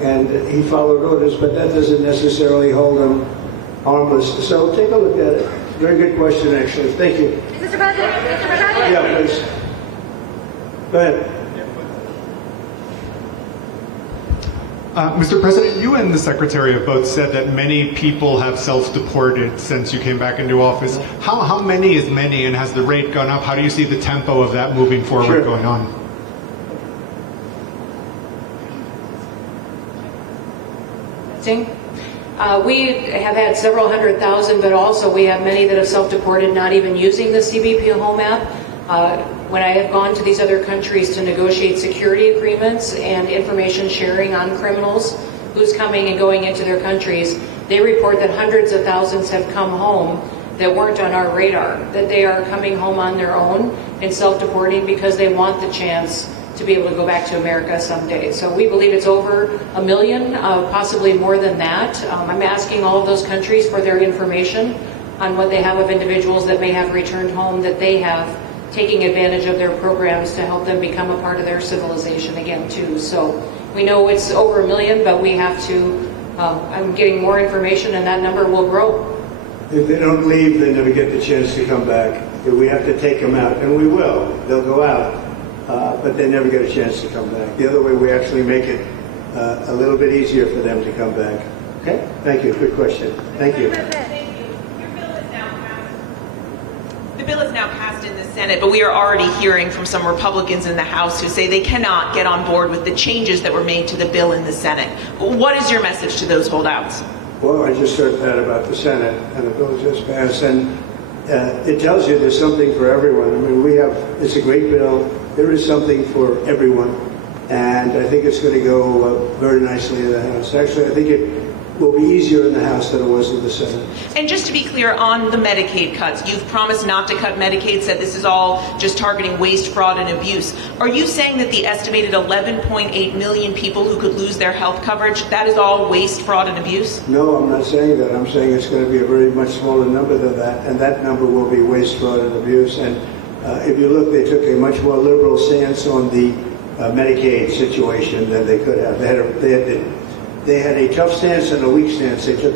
and he followed orders, but that doesn't necessarily hold him harmless. So take a look at it. Very good question, actually. Thank you. Mr. President? Mr. President? Yeah, please. Go ahead. Mr. President, you and the Secretary have both said that many people have self-deported since you came back into office. How many is many, and has the rate gone up? How do you see the tempo of that moving forward going on? We have had several 100,000, but also we have many that have self-deported, not even using the CBP Home app. When I have gone to these other countries to negotiate security agreements and information sharing on criminals, who's coming and going into their countries, they report that hundreds of thousands have come home that weren't on our radar, that they are coming home on their own and self-deporting because they want the chance to be able to go back to America someday. So we believe it's over 1 million, possibly more than that. I'm asking all of those countries for their information on what they have of individuals that may have returned home, that they have taking advantage of their programs to help them become a part of their civilization again too. So we know it's over 1 million, but we have to, I'm getting more information and that number will grow. If they don't leave, they never get the chance to come back. We have to take them out, and we will. They'll go out, but they never get a chance to come back. The other way, we actually make it a little bit easier for them to come back. Okay? Thank you. Good question. Thank you. The bill is now passed in the Senate, but we are already hearing from some Republicans in the House who say they cannot get on board with the changes that were made to the bill in the Senate. What is your message to those holdouts? Well, I just heard that about the Senate, and the bill just passed, and it tells you there's something for everyone. I mean, it's a great bill. There is something for everyone, and I think it's going to go very nicely in the House. Actually, I think it will be easier in the House than it was in the Senate. And just to be clear, on the Medicaid cuts, you've promised not to cut Medicaid, said this is all just targeting waste, fraud, and abuse. Are you saying that the estimated 11.8 million people who could lose their health coverage, that is all waste, fraud, and abuse? No, I'm not saying that. I'm saying it's going to be a very much smaller number than that, and that number will be waste, fraud, and abuse. And if you look, they took a much more liberal stance on the Medicaid situation than they could have. They had They had a tough stance and a weak stance. They took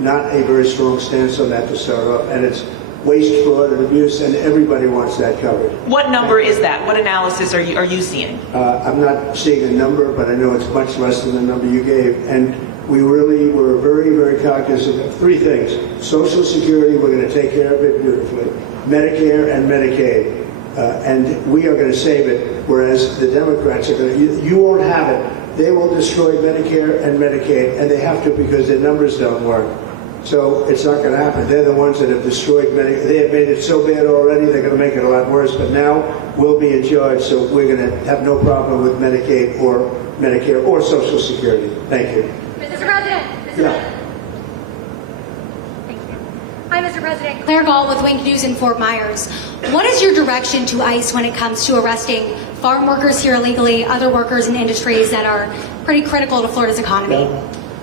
not a very strong stance on that to start off, and it's waste, fraud, and abuse, and everybody wants that covered. What number is that? What analysis are you seeing? I'm not seeing a number, but I know it's much less than the number you gave. And we really were very, very cognizant of three things. Social Security, we're going to take care of it beautifully. Medicare and Medicaid. And we are going to save it, whereas the Democrats are going to, you won't have it. They will destroy Medicare and Medicaid, and they have to because their numbers don't work. So it's not going to happen. They're the ones that have destroyed Medicare. They have made it so bad already, they're going to make it a lot worse. But now we'll be in charge, so we're going to have no problem with Medicaid or Medicare or Social Security. Thank you. Mr. President. Yeah. Hi, Mr. President. Claire Gall with Wink News in Fort Myers. What is your direction to ICE when it comes to arresting farm workers here illegally, other workers in industries that are pretty critical to Florida's economy?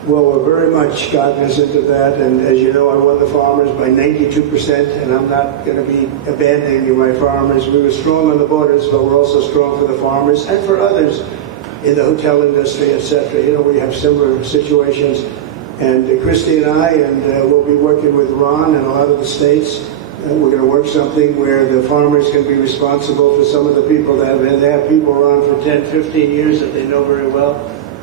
Well, we're very much cognizant of that, and as you know, I won the farmers by 92%, and I'm not going to be abandoning my farmers. We were strong on the borders, but we're also strong for the farmers and for others in the hotel industry, etc. You know, we have similar situations, and Christy and I, and we'll be working with Ron and a lot of the states. We're going to work something where the farmers can be responsible for some of the people that they have people around for 10, 15 years that they know very well.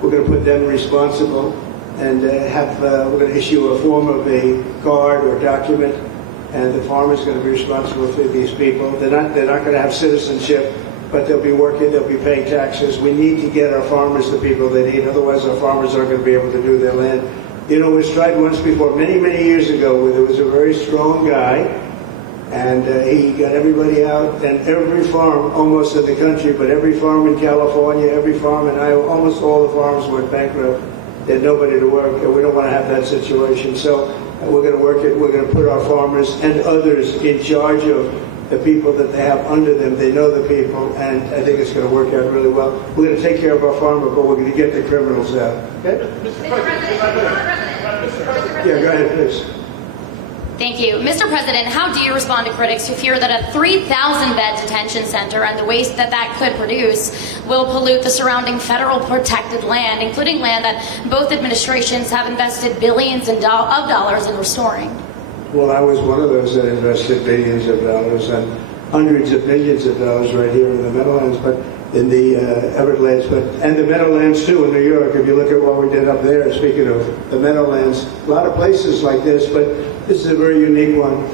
We're going to put them responsible. And we're going to issue a form of a card or document, and the farmer's going to be responsible for these people. They're not going to have citizenship, but they'll be working, they'll be paying taxes. We need to get our farmers the people they need, otherwise our farmers aren't going to be able to do their land. You know, it was tried once before, many, many years ago, where there was a very strong guy, and he got everybody out, and every farm almost in the country, but every farm in California, every farm in Iowa, almost all the farms went bankrupt. They had nobody to work, and we don't want to have that situation. So we're going to work it. We're going to put our farmers and others in charge of the people that they have under them. They know the people, and I think it's going to work out really well. We're going to take care of our farmer, but we're going to get the criminals out. Okay? Yeah, go ahead, please. Thank you. Mr. President, how do you respond to critics who fear that a 3,000-bed detention center and the waste that could produce will pollute the surrounding federal protected land, including land that both administrations have invested billions of dollars in restoring? Well, I was one of those that invested billions of dollars and hundreds of millions of dollars right here in the Meadowlands, but in the Everglades, and the Meadowlands too in New York. If you look at what we did up there, speaking of the Meadowlands, a lot of places like this, but this is a very unique one.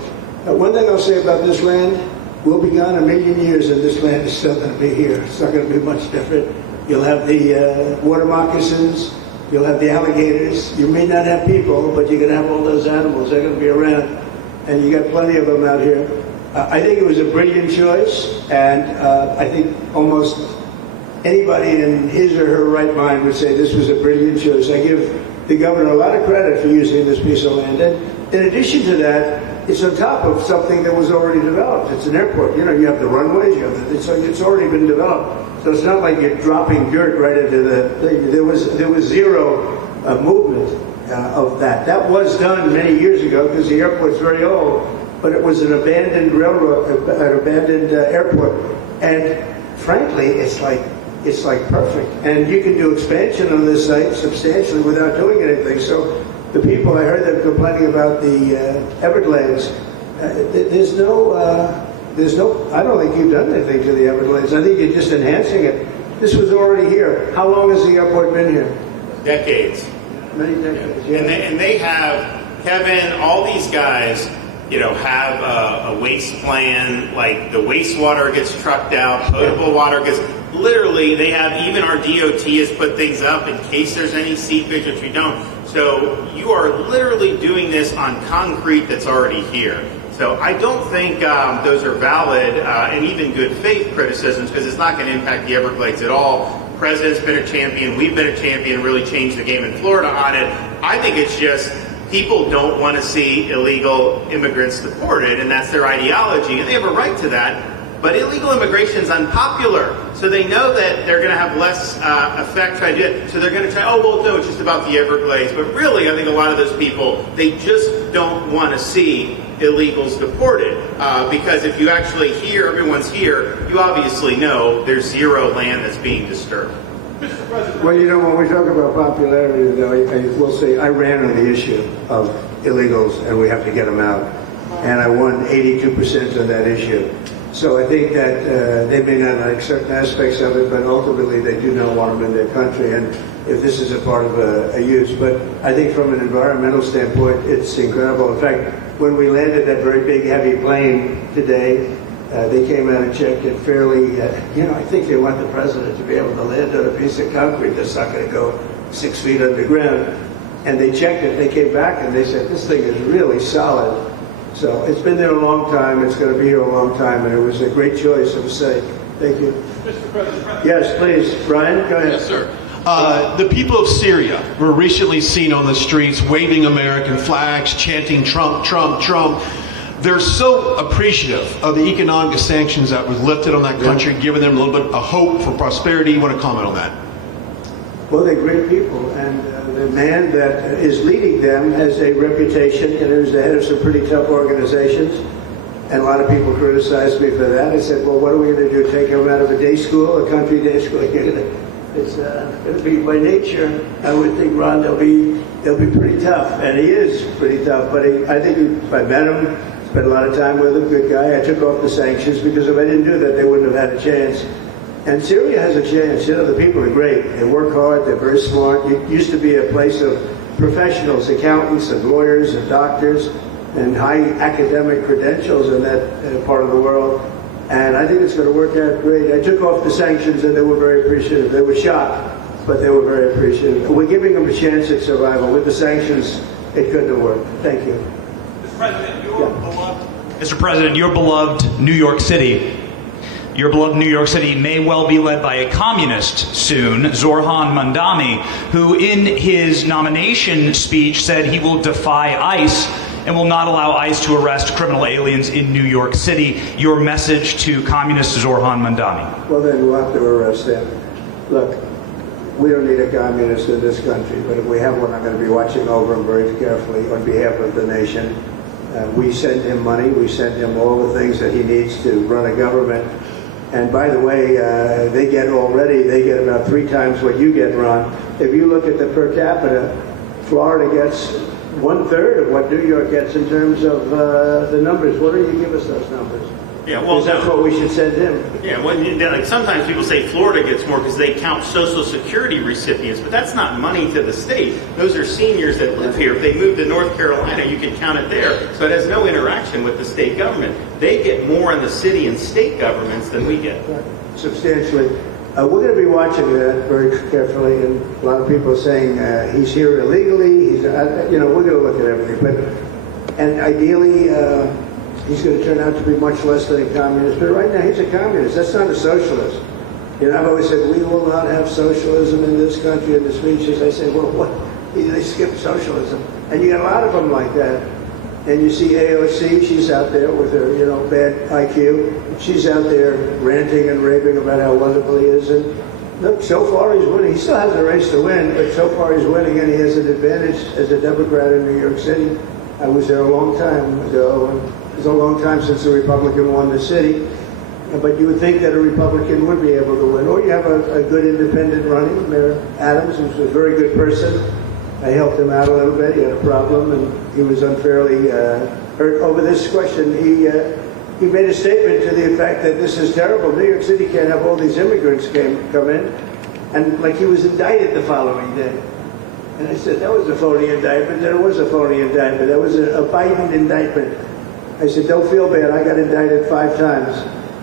One thing I'll say about this land, we'll be gone a million years and this land is still going to be here. It's not going to be much different. You'll have the water moccasins, you'll have the alligators. You may not have people, but you're going to have all those animals. They're going to be around, and you got plenty of them out here. I think it was a brilliant choice, and I think almost anybody in his or her right mind would say this was a brilliant choice. I give the governor a lot of credit for using this piece of land. And in addition to that, it's on top of something that was already developed. It's an airport. You know, you have the runways. You have it's already been developed. So it's not like you're dropping dirt right into the thing. There was zero movement of that. That was done many years ago because the airport's very old. But it was an abandoned railroad, an abandoned airport, and frankly, it's like perfect. And you can do expansion on this site substantially without doing anything. So the people I heard them complaining about the Everglades, there's no. I don't think you've done anything to the Everglades. I think you're just enhancing it. This was already here. How long has the airport been here? Decades. Many decades. Yeah. And they have, Kevin, all these guys, you know, have a waste plan, like the wastewater gets trucked out, potable water gets, literally, they have, even our DOT has put things up in case there's any seepage, which we don't. So you are literally doing this on concrete that's already here. So I don't think those are valid and even good faith criticisms, because it's not going to impact the Everglades at all. The President's been a champion, we've been a champion, really changed the game in Florida on it. I think it's just people don't want to see illegal immigrants deported, and that's their ideology, and they have a right to that. But illegal immigration is unpopular, so they know that they're going to have less effect trying to do it. So they're going to say, oh, well, no, it's just about the Everglades. But really, I think a lot of those people, they just don't want to see illegals deported. Because if you actually hear, everyone's here, you obviously know there's zero land that's being disturbed. Well, you know, when we talk about popularity, though, I will say I ran on the issue of illegals, and we have to get them out. And I won 82% on that issue. So I think that they may not like certain aspects of it, but ultimately they do not want them in their country. And if this is a part of a use, but I think from an environmental standpoint, it's incredible. In fact, when we landed that very big, heavy plane today, they came out and checked it fairly. I think they want the president to be able to land on a piece of concrete that's not going to go 6 feet underground. And they checked it. They came back and they said, this thing is really solid. So it's been there a long time. It's going to be here a long time. And it was a great choice, I would say. Thank you. Mr. President. Yes, please. Brian, go ahead. Yes, sir. The people of Syria were recently seen on the streets waving American flags, chanting Trump, Trump, Trump. They're so appreciative of the economic sanctions that was lifted on that country, giving them a little bit of hope for prosperity. You want to comment on that? Well, they're great people, and the man that is leading them has a reputation, and he was the head of some pretty tough organizations, and a lot of people criticized me for that. I said, well, what are we going to do, take him out of a day school, a country day school? It's going to be by nature. I would think, Ron, they'll be pretty tough, and he is pretty tough, but I think if I met him, spent a lot of time with him, good guy. I took off the sanctions because if I didn't do that, they wouldn't have had a chance. And Syria has a chance. The people are great. They work hard. They're very smart. It used to be a place of professionals, accountants and lawyers and doctors and high academic credentials in that part of the world. And I think it's going to work out great. I took off the sanctions and they were very appreciative. They were shocked, but they were very appreciative. We're giving them a chance at survival. With the sanctions, it couldn't have worked. Thank you. Mr. President, your beloved New York City. Your beloved New York City may well be led by a communist soon, Zoran Mandami, who in his nomination speech said he will defy ICE and will not allow ICE to arrest criminal aliens in New York City. Your message to communist Zoran Mandami. Well, then we'll have to arrest him. Look, we don't need a communist in this country, but if we have one, I'm going to be watching over him very carefully on behalf of the nation. We send him money. We send him all the things that he needs to run a government. And by the way, they get about 3 times what you get, Ron. If you look at the per capita, Florida gets 1/3 of what New York gets in terms of the numbers. Why don't you give us those numbers? Yeah, well, that's what we should send him. Yeah, well, like sometimes people say Florida gets more because they count Social Security recipients, but that's not money to the state. Those are seniors that live here. If they move to North Carolina, you can count it there. So it has no interaction with the state government. They get more in the city and state governments than we get. Substantially. We're going to be watching that very carefully, and a lot of people are saying he's here illegally. We're going to look at everything. And ideally, he's going to turn out to be much less than a communist. But right now, he's a communist. That's not a socialist. I've always said, we will not have socialism in this country. In the speeches, I say, well, what? They skip socialism. And you got a lot of them like that. And you see AOC, she's out there with her, bad IQ. She's out there ranting and raving about how wonderful he is. And look, so far he's winning. He still has a race to win, but so far he's winning, and he has an advantage as a Democrat in New York City. I was there a long time ago, and it's a long time since a Republican won the city. But you would think that a Republican would be able to win. Or you have a good independent running, Mayor Adams, who's a very good person. I helped him out a little bit. He had a problem, and he was unfairly hurt over this question. He made a statement to the effect that this is terrible. New York City can't have all these immigrants come in. And like he was indicted the following day. And I said, that was a phony indictment. There was a phony indictment. That was a Biden indictment. I said, don't feel bad. I got indicted 5 times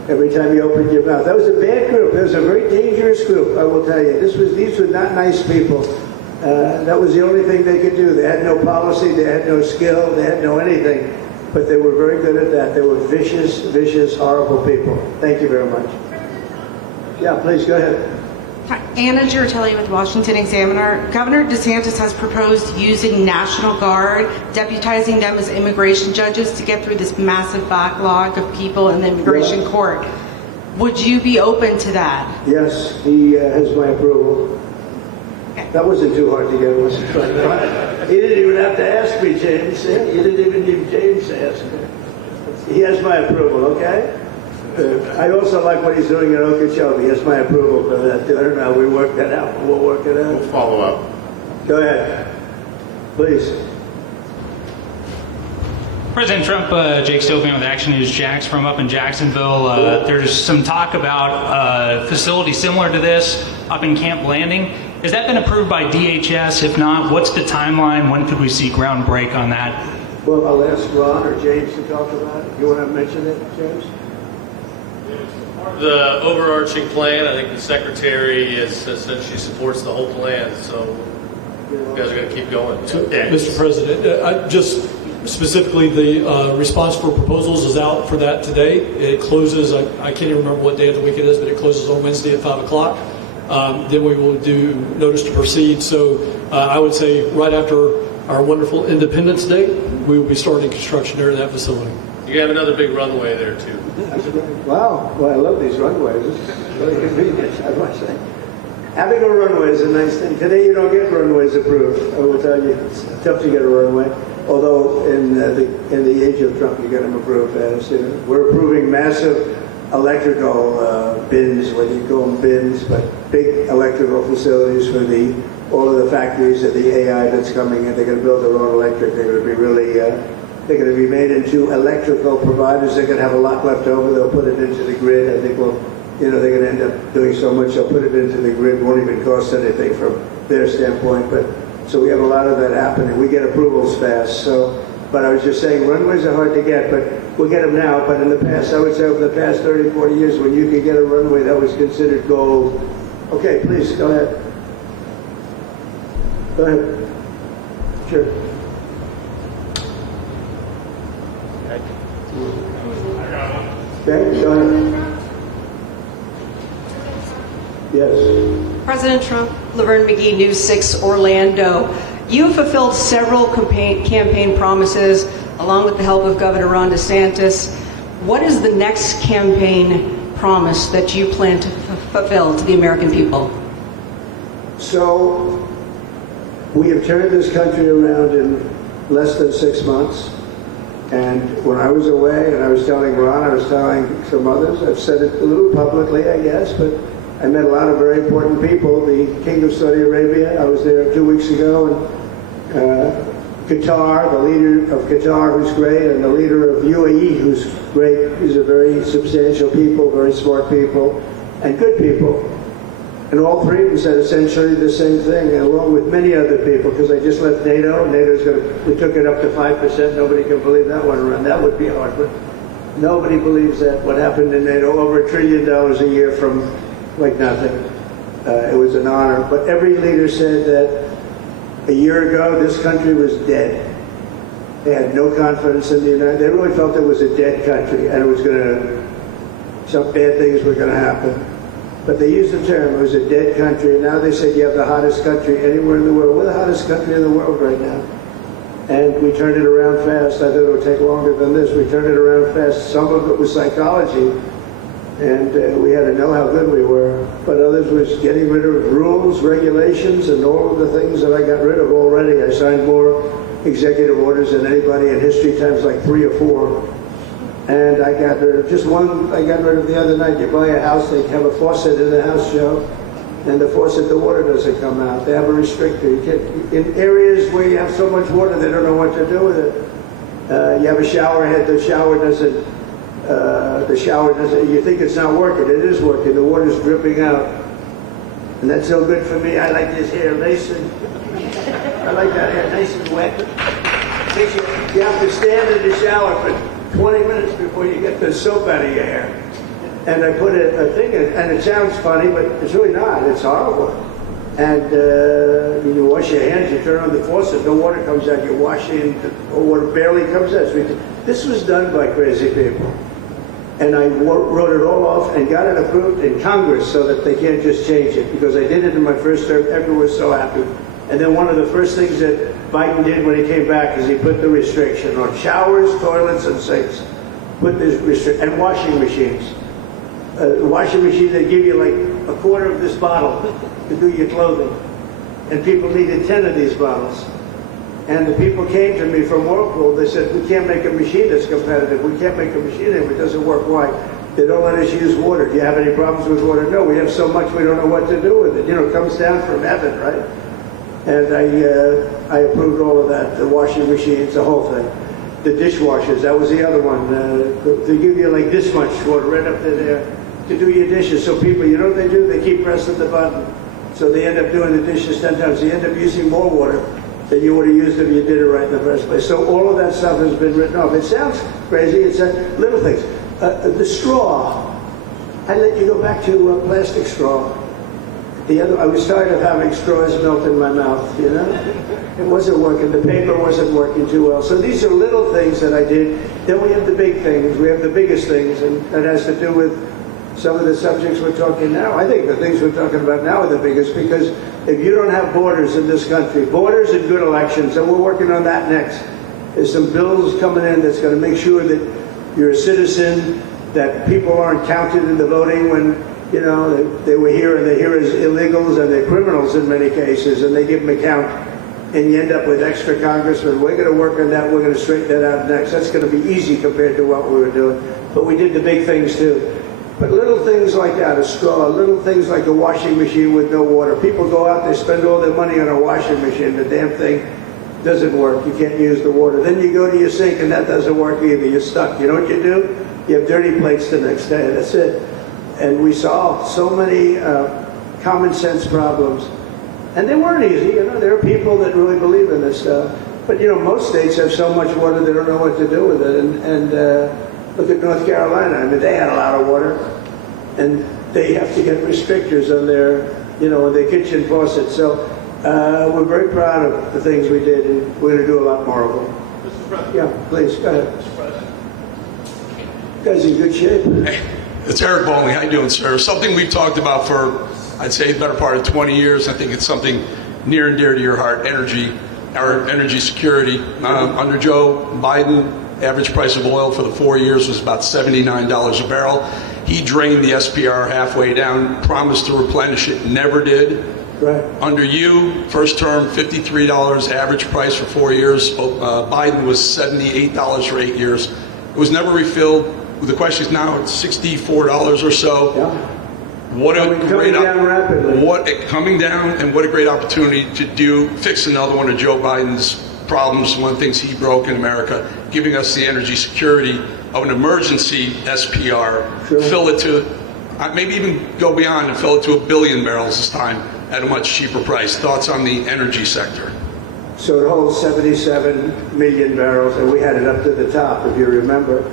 every time you opened your mouth. That was a bad group. It was a very dangerous group, I will tell you. These were not nice people. That was the only thing they could do. They had no policy. They had no skill. They had no anything. But they were very good at that. They were vicious, vicious, horrible people. Thank you very much. Yeah, please go ahead. Hi, Anna Giratelli with Washington Examiner. Governor DeSantis has proposed using National Guard, deputizing them as immigration judges to get through this massive backlog of people in the immigration court. Would you be open to that? Yes, he has my approval. That wasn't too hard to get, was it? He didn't even have to ask me, James. He didn't even need James to ask me. He has my approval, okay? I also like what he's doing in Okeechobee. He has my approval for that. I don't know. We work that out. We'll work it out. We'll follow up. Go ahead. Please. President Trump, Jake Stofian with Action News Jax from up in Jacksonville. There's some talk about a facility similar to this up in Camp Landing. Has that been approved by DHS? If not, what's the timeline? When could we see ground break on that? Well, I'll ask Ron or James to talk about it. You want to mention it, James? The overarching plan, I think the Secretary has said she supports the whole plan, so you guys are going to keep going. Mr. President, just specifically the response for proposals is out for that today. It closes, I can't even remember what day of the week it is, but it closes on Wednesday at 5 o'clock. Then we will do notice to proceed. So I would say right after our wonderful Independence Day, we will be starting construction there in that facility. You have another big runway there, too. Wow. Well, I love these runways. It's very convenient, I must say. Having a runway is a nice thing. Today you don't get runways approved. I will tell you, it's tough to get a runway. Although in the age of Trump, you get them approved fast. You know? We're approving massive electrical bins, whether you call them bins, but big electrical facilities for all of the factories of the AI that's coming in. They're going to build their own electric. They're going to be really, they're going to be made into electrical providers. They're going to have a lot left over. They'll put it into the grid. I think they're going to end up doing so much. They'll put it into the grid. Won't even cost anything from their standpoint. But so we have a lot of that happening. We get approvals fast. So, but I was just saying, runways are hard to get, but we'll get them now. But in the past, I would say over the past 30, 40 years, when you could get a runway, that was considered gold. Okay, please, go ahead. Go ahead. Sure. Okay, go ahead. Yes. President Trump, Laverne McGee, News 6 Orlando. You have fulfilled several campaign promises along with the help of Governor Ron DeSantis. What is the next campaign promise that you plan to fulfill to the American people? So, we have turned this country around in less than 6 months. And when I was away, and I was telling Ron, I was telling some others, I've said it a little publicly, I guess, but I met a lot of very important people. The King of Saudi Arabia, I was there 2 weeks ago, and Qatar, the leader of Qatar, who's great, and the leader of UAE, who's great. These are very substantial people, very smart people, and good people. And all three of them said essentially the same thing, along with many other people, because I just left NATO. We took it up to 5%. Nobody can believe that one around. That would be hard, but nobody believes that. What happened in NATO, over $1 trillion a year from like nothing. It was an honor. But every leader said that a year ago, this country was dead. They had no confidence in the United States. They really felt it was a dead country, and it was some bad things were going to happen. But they used the term, it was a dead country, and now they said you have the hottest country anywhere in the world. We're the hottest country in the world right now. And we turned it around fast. I thought it would take longer than this. We turned it around fast. Some of it was psychology, and we had to know how good we were. But others was getting rid of rules, regulations, and all of the things that I got rid of already. I signed more executive orders than anybody in history, times like 3 or 4. And I got rid of just one. I got rid of the other night. You buy a house, they have a faucet in the house, Joe, and the faucet, the water doesn't come out. They have a restrictor. You can't, in areas where you have so much water, they don't know what to do with it. You have a shower head. The shower doesn't. You think it's not working. It is working. The water's dripping out, and that's so good for me. I like this hair nice and. I like that hair nice and wet. You have to stand in the shower for 20 minutes before you get the soap out of your hair. And I put a thing in, and it sounds funny, but it's really not. It's horrible. And you wash your hands, you turn on the faucet, no water comes out. You wash it, the water barely comes out. This was done by crazy people. And I wrote it all off and got it approved in Congress so that they can't just change it. Because I did it in my first term, everyone was so happy. And then one of the first things that Biden did when he came back is he put the restriction on showers, toilets, and sinks. Put this restriction, and washing machines. The washing machine, they give you like a quarter of this bottle to do your clothing. And people needed 10 of these bottles. And the people came to me from Whirlpool. They said, we can't make a machine that's competitive. We can't make a machine that doesn't work. Why? They don't let us use water. Do you have any problems with water? No, we have so much we don't know what to do with it. You know, it comes down from heaven, right? And I approved all of that, the washing machines, the whole thing. The dishwashers, that was the other one. They give you like this much water right up to there to do your dishes. So people, you know what they do? They keep pressing the button. So they end up doing the dishes 10 times. They end up using more water than you would have used if you did it right in the first place. So all of that stuff has been written off. It sounds crazy. It's little things. The straw. I let you go back to plastic straw. I was tired of having straws melt in my mouth, you know? It wasn't working. The paper wasn't working too well. So these are little things that I did. Then we have the big things. We have the biggest things, and that has to do with some of the subjects we're talking now. I think the things we're talking about now are the biggest, because if you don't have borders in this country, borders and good elections, and we're working on that next. There's some bills coming in that's going to make sure that you're a citizen, that people aren't counted in the voting when, you know, they were here and they're here as illegals and they're criminals in many cases, and they give them a count, and you end up with extra congressmen. We're going to work on that. We're going to straighten that out next. That's going to be easy compared to what we were doing. But we did the big things too. But little things like that, a straw, little things like a washing machine with no water. People go out, they spend all their money on a washing machine. The damn thing doesn't work. You can't use the water. Then you go to your sink and that doesn't work either. You're stuck. You know what you do? You have dirty plates the next day. That's it. And we solved so many common sense problems. And they weren't easy. You know, there are people that really believe in this stuff. But, you know, most states have so much water they don't know what to do with it. And look at North Carolina. I mean, they had a lot of water. And they have to get restrictors on their, you know, their kitchen faucets. So we're very proud of the things we did, and we're going to do a lot more of them. Mr. President. Yeah, please, go ahead. Mr. President. You guys in good shape. It's Eric Bowling. How you doing, sir? Something we've talked about for, I'd say, the better part of 20 years. I think it's something near and dear to your heart, energy, our energy security. Under Joe Biden, average price of oil for the 4 years was about $79 a barrel. He drained the SPR halfway down, promised to replenish it, never did. Right. Under you, first term, $53 average price for 4 years. Biden was $78 for 8 years. It was never refilled. The question is now it's $64 or so. Yeah. What a great down rapidly. Coming down, and what a great opportunity to fix another one of Joe Biden's problems, one of the things he broke in America, giving us the energy security of an emergency SPR, Sure. fill it to, maybe even go beyond and fill it to 1 billion barrels this time at a much cheaper price. Thoughts on the energy sector? So it holds 77 million barrels, and we had it up to the top, if you remember.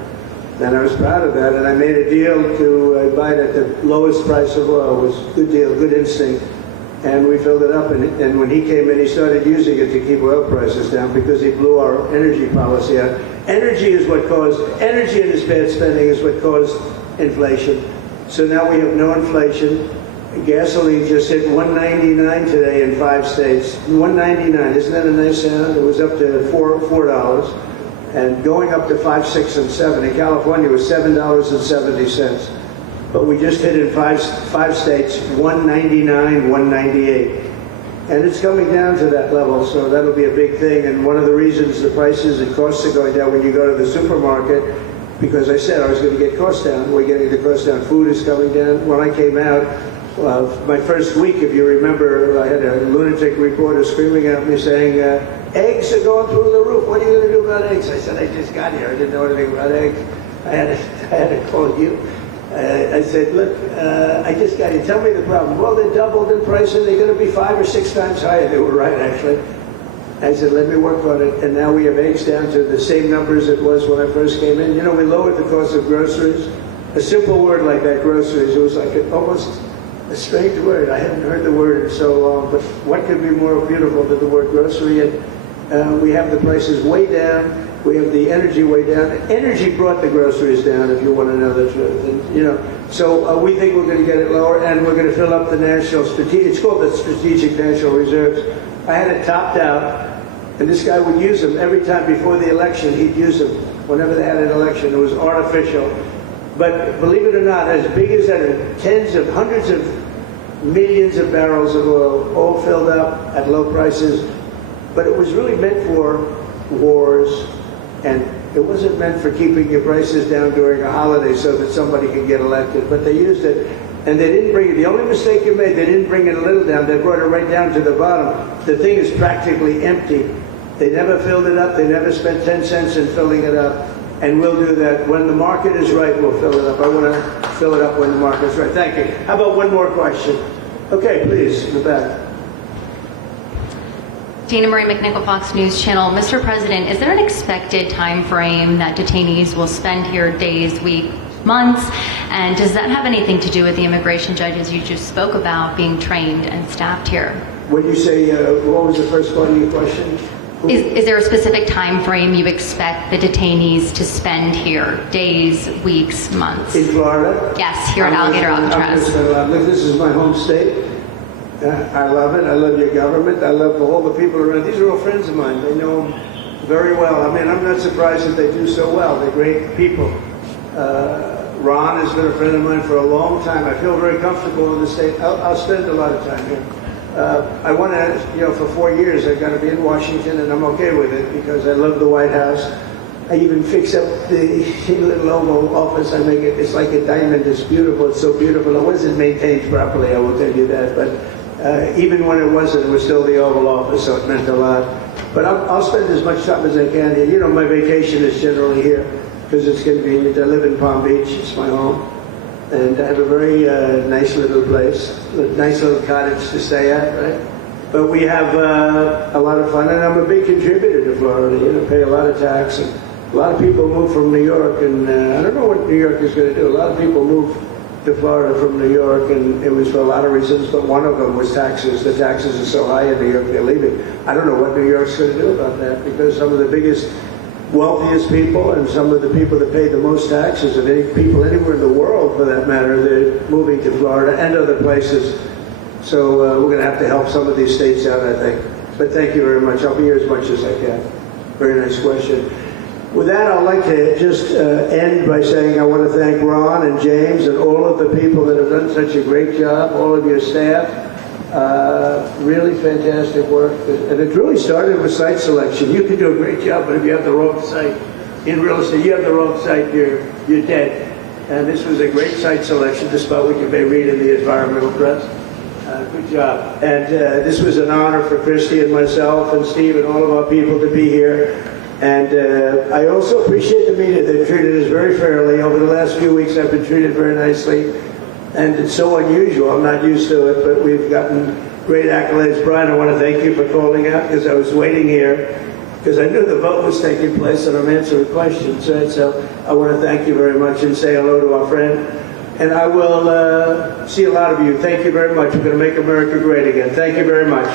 And I was proud of that, and I made a deal to buy it at the lowest price of oil. It was a good deal, good instinct. And we filled it up, and when he came in, he started using it to keep oil prices down because he blew our energy policy out. Energy and its bad spending is what caused inflation. So now we have no inflation. Gasoline just hit $1.99 today in 5 states. $1.99, isn't that a nice sound? It was up to $4, and going up to 5, 6, and 7. In California, it was $7.70. But we just hit in five states, $1.99, $1.98. And it's coming down to that level, so that'll be a big thing. And one of the reasons the prices and costs are going down when you go to the supermarket, because I said I was going to get costs down. We're getting the costs down. Food is coming down. When I came out, my first week, if you remember, I had a lunatic reporter screaming at me saying, eggs are going through the roof. What are you going to do about eggs? I said, I just got here. I didn't know anything about eggs. I had to call you. I said, look, I just got here. Tell me the problem. Well, they're doubled in price, and they're going to be 5 or 6 times higher. They were right, actually. I said, let me work on it. And now we have eggs down to the same numbers it was when I first came in. You know, we lowered the cost of groceries. A simple word like that, groceries, it was like almost a strange word. I hadn't heard the word in so long, but what could be more beautiful than the word grocery? And we have the prices way down. We have the energy way down. Energy brought the groceries down, if you want to know the truth. And, you know, so we think we're going to get it lower, and we're going to fill up the national strategic. It's called the Strategic National Reserves. I had it topped out, and this guy would use them every time before the election. He'd use them whenever they had an election. It was artificial. But believe it or not, as big as that, tens of hundreds of millions of barrels of oil, all filled up at low prices. But it was really meant for wars and It wasn't meant for keeping your prices down during a holiday so that somebody could get elected, but they used it. And they didn't bring it. The only mistake you made, they didn't bring it a little down. They brought it right down to the bottom. The thing is practically empty. They never filled it up. They never spent 10 cents in filling it up. And we'll do that. When the market is right, we'll fill it up. I want to fill it up when the market is right. Thank you. How about one more question? Okay, please, in the back. Dana Marie McNichol, Fox News Channel. Mr. President, is there an expected time frame that detainees will spend here, days, weeks, months? And does that have anything to do with the immigration judges you just spoke about being trained and staffed here? When you say, what was the first part of your question? Is there a specific time frame you expect the detainees to spend here, days, weeks, months? In Florida? Yes, here at Alligator Alcatraz. This is my home state. I love it. I love your government. I love all the people around. These are all friends of mine. They know them very well. I mean, I'm not surprised that they do so well. They're great people. Ron has been a friend of mine for a long time. I feel very comfortable in the state. I'll spend a lot of time here. I want to, for 4 years, I've got to be in Washington, and I'm okay with it because I love the White House. I even fix up the little Oval Office. I make it, it's like a diamond. It's beautiful. It's so beautiful. It wasn't maintained properly, I will tell you that. But even when it wasn't, it was still the Oval Office, so it meant a lot. But I'll spend as much time as I can here. You know, my vacation is generally here because it's convenient. I live in Palm Beach. It's my home. And I have a very nice little place, a nice little cottage to stay at, right? But we have a lot of fun, and I'm a big contributor to Florida. Pay a lot of tax. And a lot of people move from New York, and I don't know what New York is going to do. A lot of people move to Florida from New York, and it was for a lot of reasons, but one of them was taxes. The taxes are so high in New York, they're leaving. I don't know what New York's going to do about that, because some of the biggest, wealthiest people and some of the people that pay the most taxes, and any people anywhere in the world for that matter, they're moving to Florida and other places. So we're going to have to help some of these states out, I think. But thank you very much. I'll be here as much as I can. Very nice question. With that, I'd like to just end by saying I want to thank Ron and James and all of the people that have done such a great job, all of your staff. Really fantastic work. And it really started with site selection. You can do a great job, but if you have the wrong site in real estate, you have the wrong site, you're dead. And this was a great site selection, despite what you may read in the environmental press. Good job. And this was an honor for Christy and myself and Steve and all of our people to be here. And I also appreciate the media. They've treated us very fairly. Over the last few weeks, I've been treated very nicely. And it's so unusual. I'm not used to it, but we've gotten great accolades. Brian, I want to thank you for calling out, because I was waiting here, because I knew the vote was taking place and I'm answering questions. Right? So I want to thank you very much and say hello to our friend. And I will see a lot of you. Thank you very much. We're going to make America great again. Thank you very much.